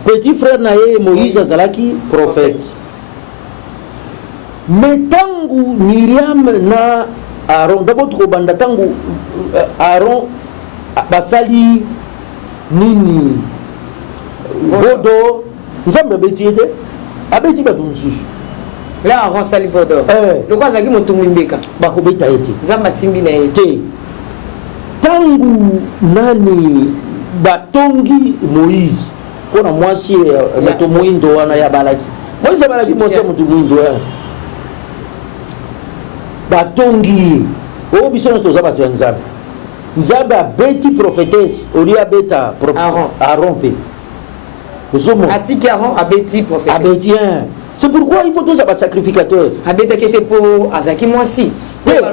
petit frère na ye Moïse azalaki prophète mais tangu Miriam na Aaron d'abord tukobanda tangu Aaron basali nini vodo nzambe abeti ete abeti bato mosusu la Aaron sali vodo loko azalaki motumbi mbeka bakobeta ete nzambe asimbi na ye te tangu nani batongi Moïse mpona mwasi moto moindo wana ya balaki Moïse abalaki mwasi ya moto moindo batongi oyo biso nyonso toza bato ya nzambe nzambe abeti prophétesse olia abeta Aaron mpe ozomona atiki Aaron abeti prophétesse abeti c'est pourquoi il faut tous avoir sacrificateur abetaki ete mpo azalaki mwasi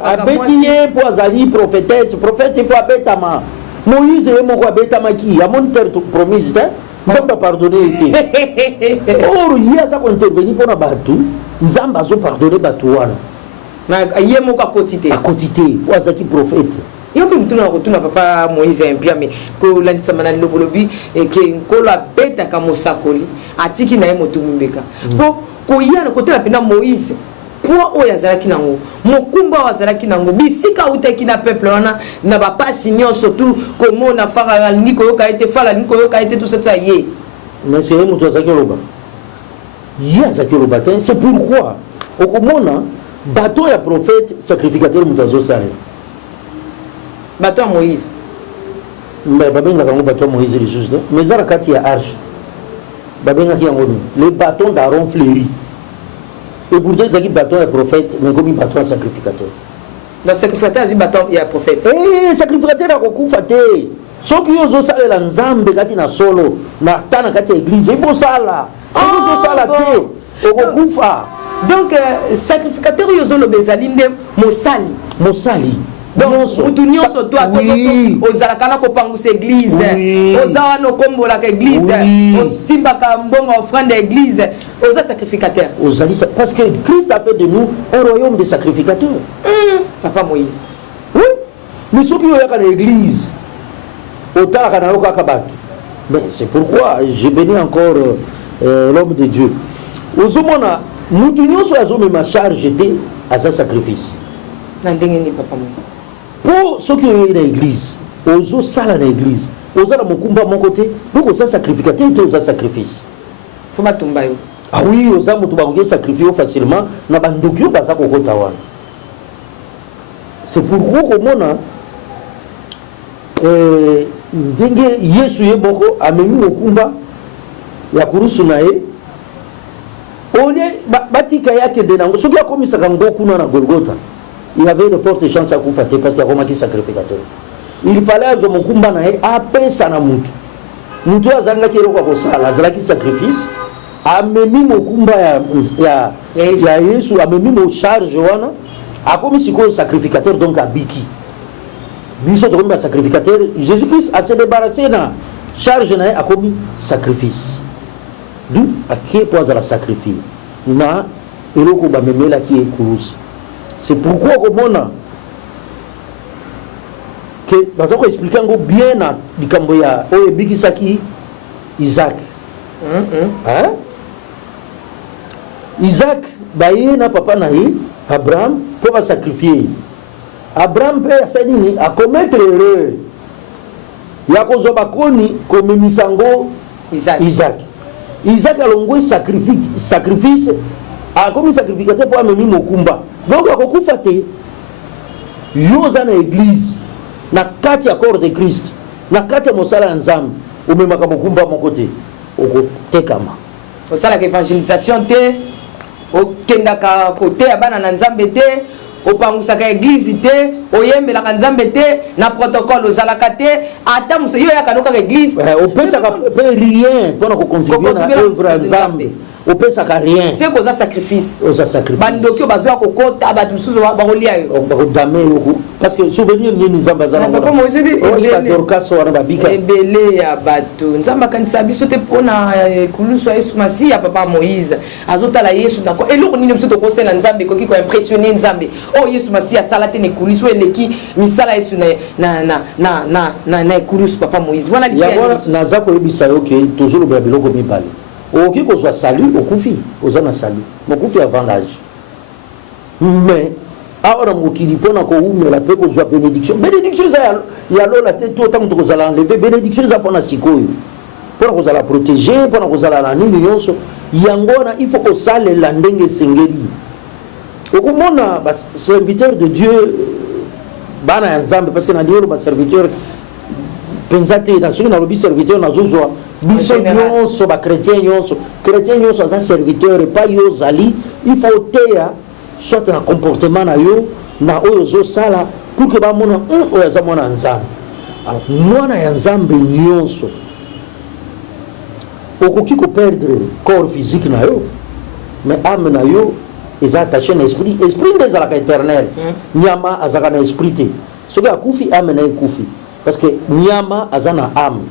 abeti ye mpo azali prophétesse prophète il faut abetama Moïse ye moko abetamaki amoni terre promise te nzambe apardonne ete or ye aza kointervenir mpona bato nzambe azopardonne bato wana ye moko akoti te mpo azalaki prophète yo mpe mutuna kotuna papa Moïse impia me kolandisama na lobolobi ke nkolo abetaka mosakoli atiki na ye motumbi mbeka mpo koyana kotala mpena Moïse mpo oyo azalaki nango mokumba oyo azalaki nango bisika autaki na peuple wana na bapasi nyonso tu komona fara alingi koyoka ete fara alingi koyoka ete tosata ye mais ye moto azalaki oloba ye azalaki oloba te c'est pourquoi okomona bato ya prophète sacrificateur moto azosalela bato ya Moïse babengaka yango bato ya Moïse lisusu te mais eza na kati ya arche babengaki yango nini les bâtons d'Aaron fleuri et pourtant ezalaki bâton ya prophète mais komi bâton ya sacrificateur donc sacrificateur azwi bâton ya prophète sacrificateur akokufa te soki yo ozosalela nzambe kati na solo na ta na kati ya église ifosala soki ozosala te okokufa donc sacrificateur oyo ozoloba ezali nde mosali donc mutu nyonso to ozalaka na kopangusa église oza wana okombolaka église osimbaka mbongo offrande ya église oza sacrificateur parce que Christ a fait de nous un royaume de sacrificateurs papa Moïse oui mais soki oyaka na église otalaka na yo kaka bato mais c'est pourquoi je bénis encore l'homme de Dieu ozomona mutu nyonso azomema charge te aza sacrifice na ndenge ni papa Moïse po soki oyo na église ozosala na église oza na mokumba moko te donc oza sacrificateur te oza sacrifice fo batumba yo ah oui oza moto bakoki osacrifie facilement na bandoki oyo baza kokota wana c'est pourquoi komona ndenge Yesu ye moko amemi mokumba ya kurusu na ye olie batika yake de nango soki akomisaka ngo kuna na Golgotha il avait de fortes chances à koufater parce qu'il a remarqué sacrificateur. Il fallait avoir mon combat na apesa na mutu. Mutu azanga ki roko kosala, azalaki sacrifice. Amemi mo kumba ya Yesu, amemi mo charge wana, a commis ce sacrificateur donc à Biki. Biso to comme sacrificateur, Jésus-Christ a se débarrassé na charge na a commis sacrifice. D'où à qui pour la sacrifier. Na eloko ba memela qui est kurus. C'est pourquoi comme on que dans ça expliquer bien na likambo ya o Biki saki Isaac. Hein? Isaac baye na papa na ye Abraham pour sacrifier. Abraham peut a commettre erreur. Ya ko zoba koni comme misango Isaac. Isaac a longo sacrifice a comme sacrificateur pour amener mokumba. Donc a kokufa te. Yoza na église na kati ya corps de Christ. Na kati ya mosala nzambe. Omemaka mokumba mon côté. Oko tekama. Osala évangélisation te. Okendaka côté abana na nzambe te. Opangusaka église te, oyembelaka nzambe te, na protocole ozalaka te, ata musa yo yakanoka église. Opesaka rien pour contribuer na œuvre nzambe. Opesaka rien. C'est cause sacrifice. Oza sacrifice. Bandokyo bazwa kokota batu musuzu bakolia yo. Bakodame yo parce que souvenir ni nzamba zana. Papa mozebi Dorka so wana babika. Ebele ya batu. Nzamba kanisa biso te pona kulusu Yesu Masi ya papa Moïse. Azotala Yesu nako. Eloko nini musuzu kosela nzambe koki ko impressionner nzambe. Oh Yesu Masi asala te ne kulusu eleki misala Yesu na kulusu papa Moïse. Wana li. Ya wana nazako yebisa yo ke tozolo ba biloko mibale. Oki ko soit salut okufi ozana salut mokufi avant l'âge mais ahora mokili pona ko umela pe ko soit bénédiction ya lola te to tant ko zala enlever bénédiction za pona sikoyo pona ko zala protéger pona ko zala na nini yonso yangona il faut ko sale la ndenge sengeli okomona ba serviteur de Dieu bana nzambe parce que na diolo ba serviteur pensate na suna lobi serviteur na zozwa biso nyonso ba chrétien nyonso za serviteur et pas yo zali il faut teya soit un comportement na yo na oyo zo sala pour que ba mona oyo za mona nzambe alors mwana ya nzambe nyonso okoki ko perdre corps physique na yo mais âme na yo eza attaché na esprit des alaka éternel nyama azaka na esprit te soki akufi âme na ekufi parce que nyama azana âme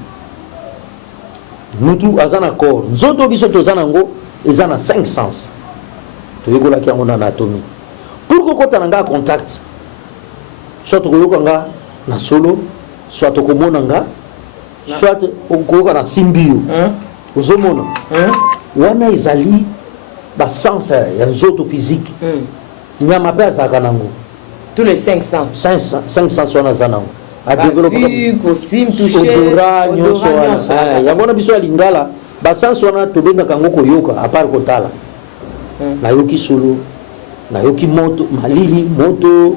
mutu azana corps nzoto biso tozana ngo ezana 5 sens toyekola ki yango na anatomie pour ko kota nga contact soit toyoka nga na solo soit tokomona nga soit okoyoka na simbio ozomona wana ezali ba sens ya nzoto physique nyama pe azaka nango tous les 5 sens 5 sens wana zanango a développer kosim toucher nyonso ya bona biso ya lingala ba sens wana tobenga kango koyoka à part kotala na yoki solo na yoki moto malili moto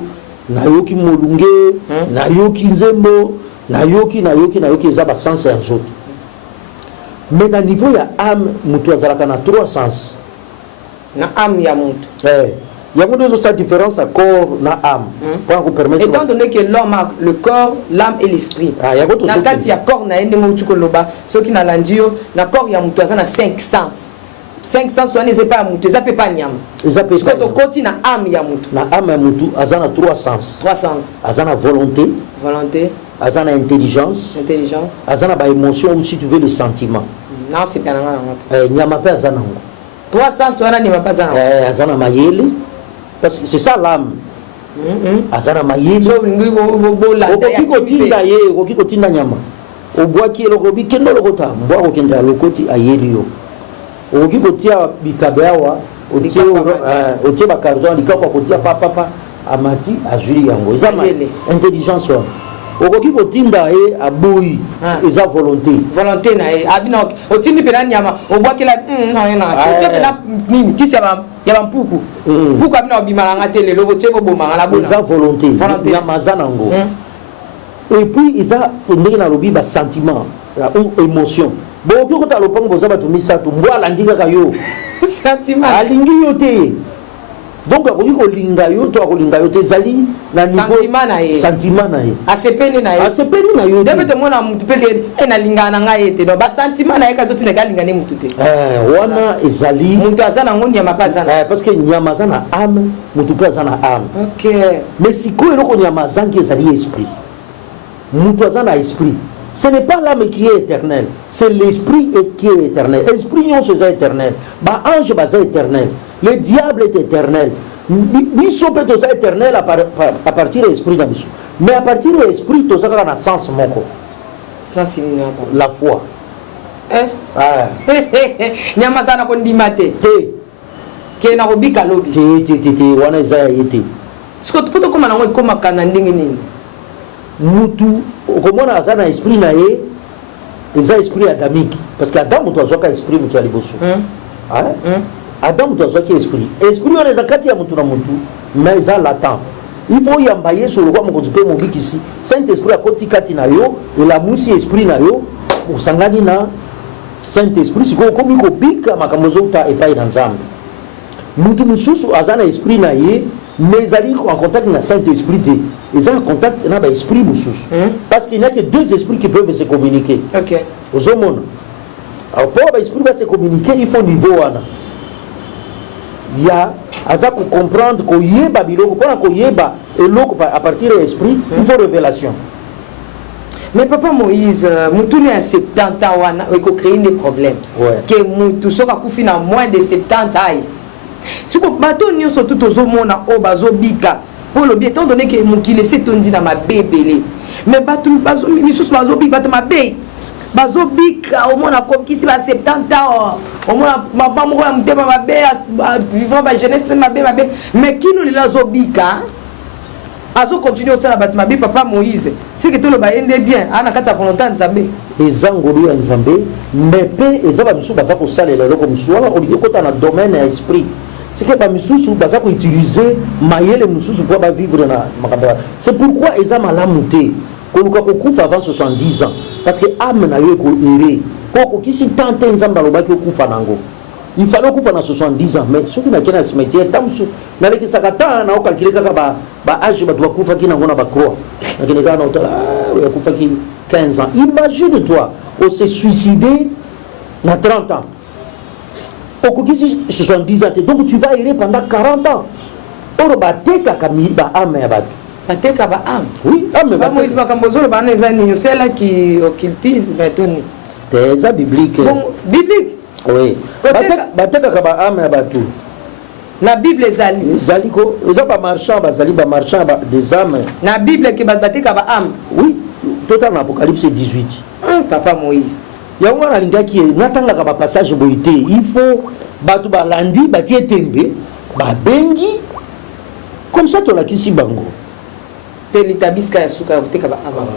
na yoki molunge na yoki nzembo na yoki za ba sens ya nzoto mais na niveau ya âme mutu azalaka na 3 sens na âme ya mutu il y a une différence à corps na âme pour vous permettre étant donné que l'homme a le corps l'âme et l'esprit na kati ya corps na ende mo tukoloba soki na landio na corps ya mutu azana 5 sens 5 sens wana c'est pas mutu ça peut pas nyama ça peut pas to koti na âme ya mutu azana 3 sens azana volonté azana intelligence azana ba émotion ou si tu veux le sentiment non c'est bien nyama pe azana 3 sens wana ni mapazana azana mayele parce que c'est ça l'âme azana mayele so lingi bola okoki kotinda nyama obwaki elokobi kendo lokota mbwa kokenda lokoti ayeli yo okoki kotia bikabe awa otie bacarton likapa kotia papa amati azwili yango eza intelligence wana okoki kotinda ye aboyi eza volonté na ye abina otindi pela nyama obwakela na yena otie pela nini kisi ya bampuku puku abina obimalanga te lelo botie kobomanga la bona eza volonté nyama za nango et puis eza ndenge nalobi ba sentiment ou émotion bokoki kota lopango boza bato misato mbwa alandi kaka yo sentiment alingi yo te donc akoki kolinga yo to akolinga yo te ezali na sentiment na ye asepeli na yo te mpe tomona mutu mpe enalingana na ngai ye te donc basentiment na ye kazotinaka alingane mutu te wana ezali mutu aza nango nyama mpe aza na parce que nyama aza na âme mutu mpe aza na âme mais sikoyo eloko nyama azangi ezali esprit mutu aza na esprit. Ce n'est pas l'âme qui est éternelle, c'est l'esprit qui est éternel. L'esprit est éternel. Bah, ange est éternel. Le diable est éternel. Nous sommes éternels à partir de l'esprit d'Abissou. Mais à partir de l'esprit, tout ça a un sens. La foi. Nyamazana kondimate. Ke na robika lobi. Wana za yete. Siko poto koma na ngwe koma kana ndenge nini. Mutu okomona aza na esprit na ye eza esprit adamique parce que adam mutu azwaka esprit mutu ya liboso adam mutu azwaki esprit wana eza kati ya mutu na mutu mais eza latent il faut yamba yesu lokwa mokonzi mpe mobikisi saint esprit akoti kati na yo elamusi esprit na yo osangani na saint esprit sikoyo okomi kobika makambo ezouta epai na nzambe mutu mosusu aza na esprit na ye mais ezali en contact na Saint-Esprit ils ont en contact na ba esprit mosusu parce qu'il n'y a que deux esprits qui peuvent se communiquer. OK. Aux hommes. Alors pour ba esprit va se communiquer, il faut niveau wana. Il y a aza ko comprendre ko yeba biloko pona ko yeba eloko à partir de l'esprit, il faut révélation. Mais papa Moïse, mutune à 70 ans wana ko créer des problèmes. Que mutu soka kufi na moins de 70 ans. Si vous bateau surtout aux hommes au bazo bika pour le bien étant donné que mon qui laissait tondi dans ma bébé mais bateau bazo misus bazo bika bateau ma bé bazo bika au monde a comme qui si va 70 ans au monde ma maman moi me débat ma bé vivant ma jeunesse ma bé mais qui nous les bazo bika azo continuer au ça bateau ma bé papa Moïse c'est que tout le bain est bien ana kata volonté nzambe ezangolu ya nzambe mais pe ezaba misu baza ko salela loko misu wana olikota na domaine ya esprit. C'est que les gens vont utiliser les pour vivre dans la. C'est pourquoi ils ont mal monté. Quand nous avons avant 70 ans. Parce que l'âme n'a eu qu'à errer. Quand qui s'est tenté de il fallait qu'on fasse 70 ans. Mais ceux qui n'ont pas de cimetière, ils ont calculé que l'âge de 15 ans. Imagine-toi, on s'est suicidé à 30 ans. Au 70 ans, donc tu vas errer pendant 40 ans. Or, bateka kamiba ame ya batu. Bateka ba ame. Oui, ame ba. Moïse makambozo ba neza ni celle qui occultise metoni. Teza biblique. Bon, biblique. Oui. Bateka ka ba ame ya batu. Na Bible ezali. Ezali ko, eza ba marchand des âmes. Na Bible ke bateka ba ame. Oui, total na Apocalypse 18. Papa Moïse. Yango na lingaki natanga ka passage boité il faut batu balandi batie tembe ba bengi comme ça to la kisi bango te litabiska ya suka kuteka ba aba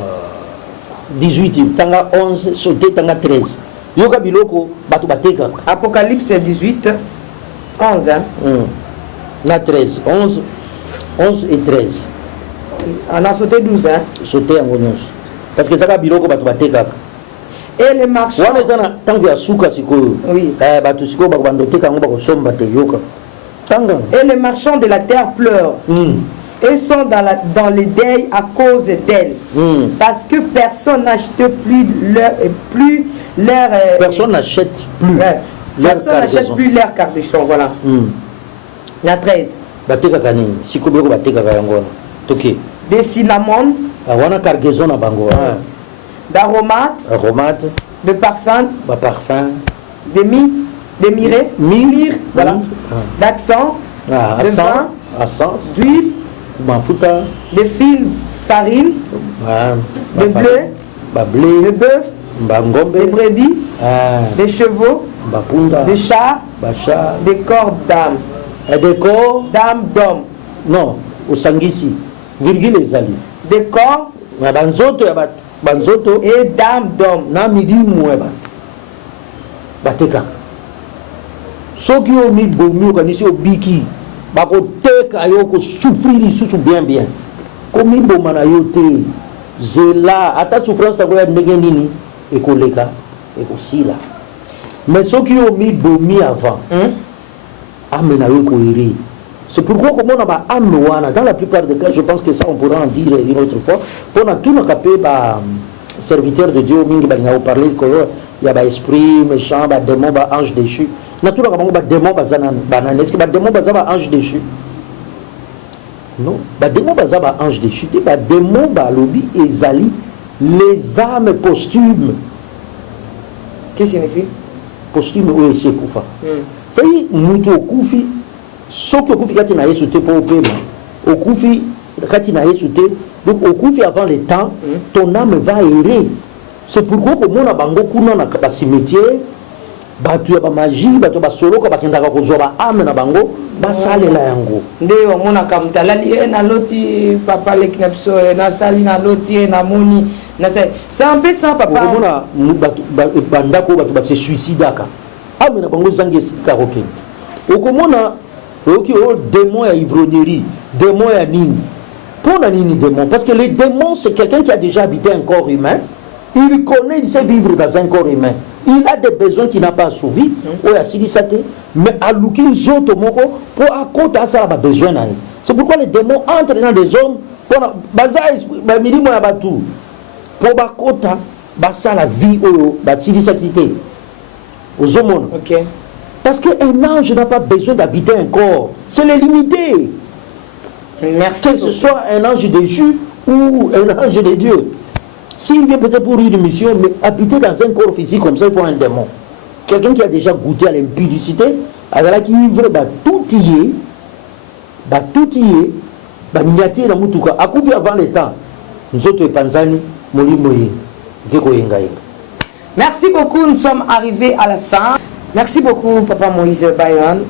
18 tanga 11 sauté tanga 13 yoka biloko batu bateka Apocalypse 18 11 hein na 13 11 et 13 on a sauté 12 hein sauté en nyonso parce que ça ka biloko batu bateka. Et les marchands. Oui. Et les marchands de la terre pleurent. Et sont dans les deuils à cause d'elle. Parce que personne n'achète plus leur personne n'achète plus. Personne n'achète plus leur cardichon. Voilà. La 13. Des cinnamons. D'aromates, de parfums, de myrrhe, voilà, d'accent, de vin, d'huile, de fil, farine, de bleu, de bœuf, de brebis, de chevaux, de chars, de corps d'âme. Et des corps d'âme d'homme. Non, au sangisi, virgule les alliés. Des corps banzoto et dame d'homme na midi mweba bateka soki o mi bomi o kanisi o biki bako teka yo ko souffrir susu bien ko mi boma na yo te zela ata souffrance ko ya ndenge nini ekoleka ekosila mais soki o mi bomi avant amena yo ko ere C'est pourquoi comme on a âme dans la plupart des cas, je pense que ça on pourra en dire une autre fois. On a tout capé serviteur de Dieu, mingi on a parlé il y a esprit méchant, démon, ange déchu. Naturellement démon banane. Est-ce que démon ange déchu? Non, démon ange déchu. Démon lobby ezali les âmes posthumes. Qu'est-ce que signifie? Posthume ou c'est kufa. Ça y est, mutu okufi. Soki okufi kati na yesu te po opema. Okufi kati na yesu te. Donc okufi avant le temps, ton âme va errer. C'est pourquoi comme on a bango kuna na ba cimetière, batu ya ba magie, batu ba solo ka bakendaka kozwa ba âme na bango, ba salela yango. Ndeyo mona kamtalali na loti papa le knepso na sali na loti na moni na c'est un peu ça papa. Mona bandako batu ba se suicidaka. Âme na bango zangi karoken. Okomona oki o démon ya ivrognerie, démon ya nini. Pour nini démon? Parce que le démon c'est quelqu'un qui a déjà habité un corps humain. Il connaît, il sait vivre dans un corps humain. Il a des besoins qu'il n'a pas assouvis. Mais à l'oukin zoto moko pour accoter ça a besoin. C'est pourquoi les démons entrent dans des hommes pour accoter ça la vie aux hommes. Parce qu'un ange n'a pas besoin d'habiter un corps. C'est les limité. Merci. Que ce soit un ange de Dieu ou un ange de Dieu. S'il vient peut-être pour une mission, mais habiter dans un corps physique comme ça, il faut un démon. Quelqu'un qui a déjà goûté à l'impudicité, alors qui ivre, tout y est, miniature na mutuka, akufi avant le temps. Nous autres, Panzani, Molimoye, Gekoyengaïk. Merci beaucoup, nous sommes arrivés à la fin. Merci beaucoup, Papa Moïse Bayon.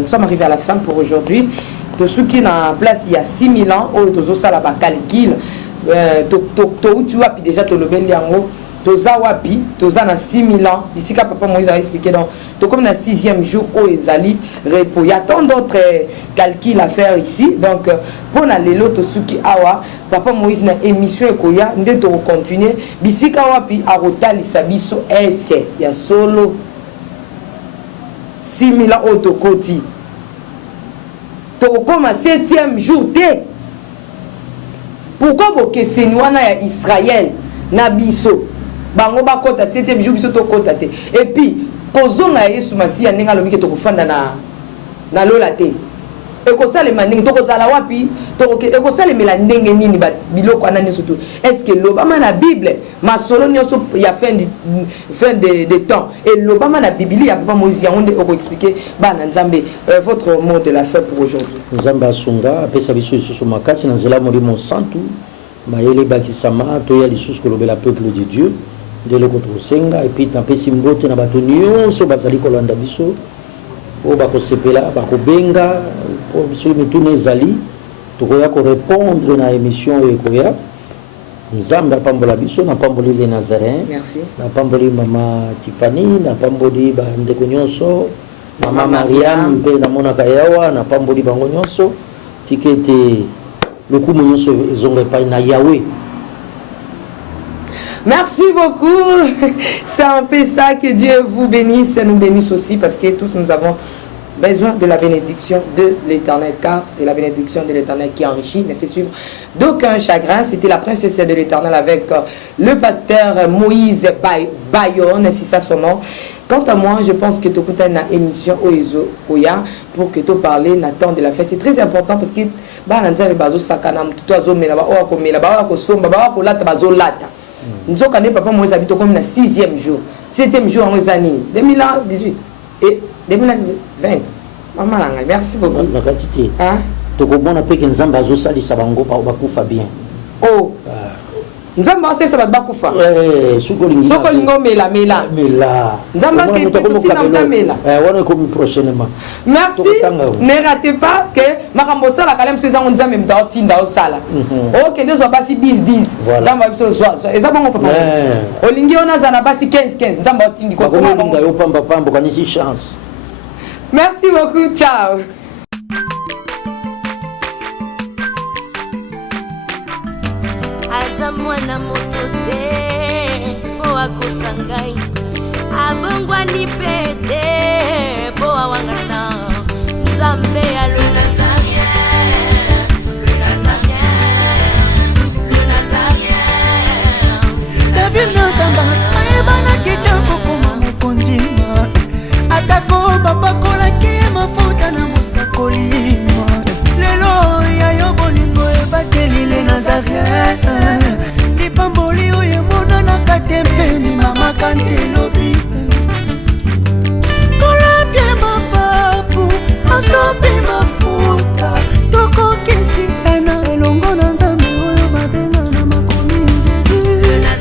Nous sommes arrivés à la fin pour aujourd'hui. De ceux qui sont en place il y a 6000 ans, au ça calcul. Tu as déjà te le bel yango toza wapi toza na 6000 ans ici que papa Moïse a expliqué donc to comme na 6e jour au ezali repos il y a tant d'autres calculs à faire ici donc pour na lelo to suki awa papa Moïse na émission ekoya nde to continuer bisika wapi a rotalisa biso est-ce que ya solo 6000 ans au to koti to comme 7e jour té. Pourquoi vous questionner ya Israël na biso bango ba kota 7e jour biso to kota te et puis kozonga Yesu Masiya ndenge alobi ke to kofanda na lola te e ko sala mandenge to kozala wapi to ke e ko sala mela ndenge nini ba biloko anani surtout est-ce que lobama na Bible masolo nyonso ya fin de temps et lobama na Bible ya papa Moïse ya onde oko expliquer bana nzambe votre mot de la fin pour aujourd'hui. Nzamba sunga apesa biso isusu makasi na nzela molimo santu mayele bakisama to ya lisusu kolobela peuple de Dieu de le contre senga et puis tampesi mbote na bato nyonso bazali kolanda biso o bakosepela bakobenga po biso mituna ezali tokoya ko répondre na émission ekoya nzambe apambola biso na pamboli les Nazaréens. Merci. Na pamboli mama Tiffany na pamboli ba ndeko nyonso mama Mariam mpe na mona kayawa na pamboli bango nyonso tikete le coup nyonso ezonga pa na Yahweh. Merci beaucoup. C'est un peu ça, que Dieu vous bénisse et nous bénisse aussi parce que tous nous avons besoin de la bénédiction de l'Éternel car c'est la bénédiction de l'Éternel qui enrichit, ne fait suivre d'aucun chagrin. C'était la princesse de l'Éternel avec le pasteur Moïse Bayon, c'est ça son nom. Quant à moi, je pense que tu as une émission Oezo Oya pour que tu parles Nathan de la fête. C'est très important parce que nous avons papa Moïse habite comme le 6e jour. 7e jour en 2018 et 2020. Maman, merci beaucoup. Hein? Tu comprends que nous avons sali sabango pa bakufa bien. Oh. Nzamba ose sa bakufa. Sokolingo mela. Nzamba ke petit na mela. On est comme prochainement. Merci. Ne ratez pas que makambo sala kalem seza on nzambe mta otinda osala. OK, nous on passe 10-10. Nzamba biso so. Eza bongo papa. Olingi ona zana basi 15-15. Nzamba otindi kwa bongo. Yo pamba kanisi chance. Merci beaucoup. Ciao. Mwana moto te po akosangai abongwani pete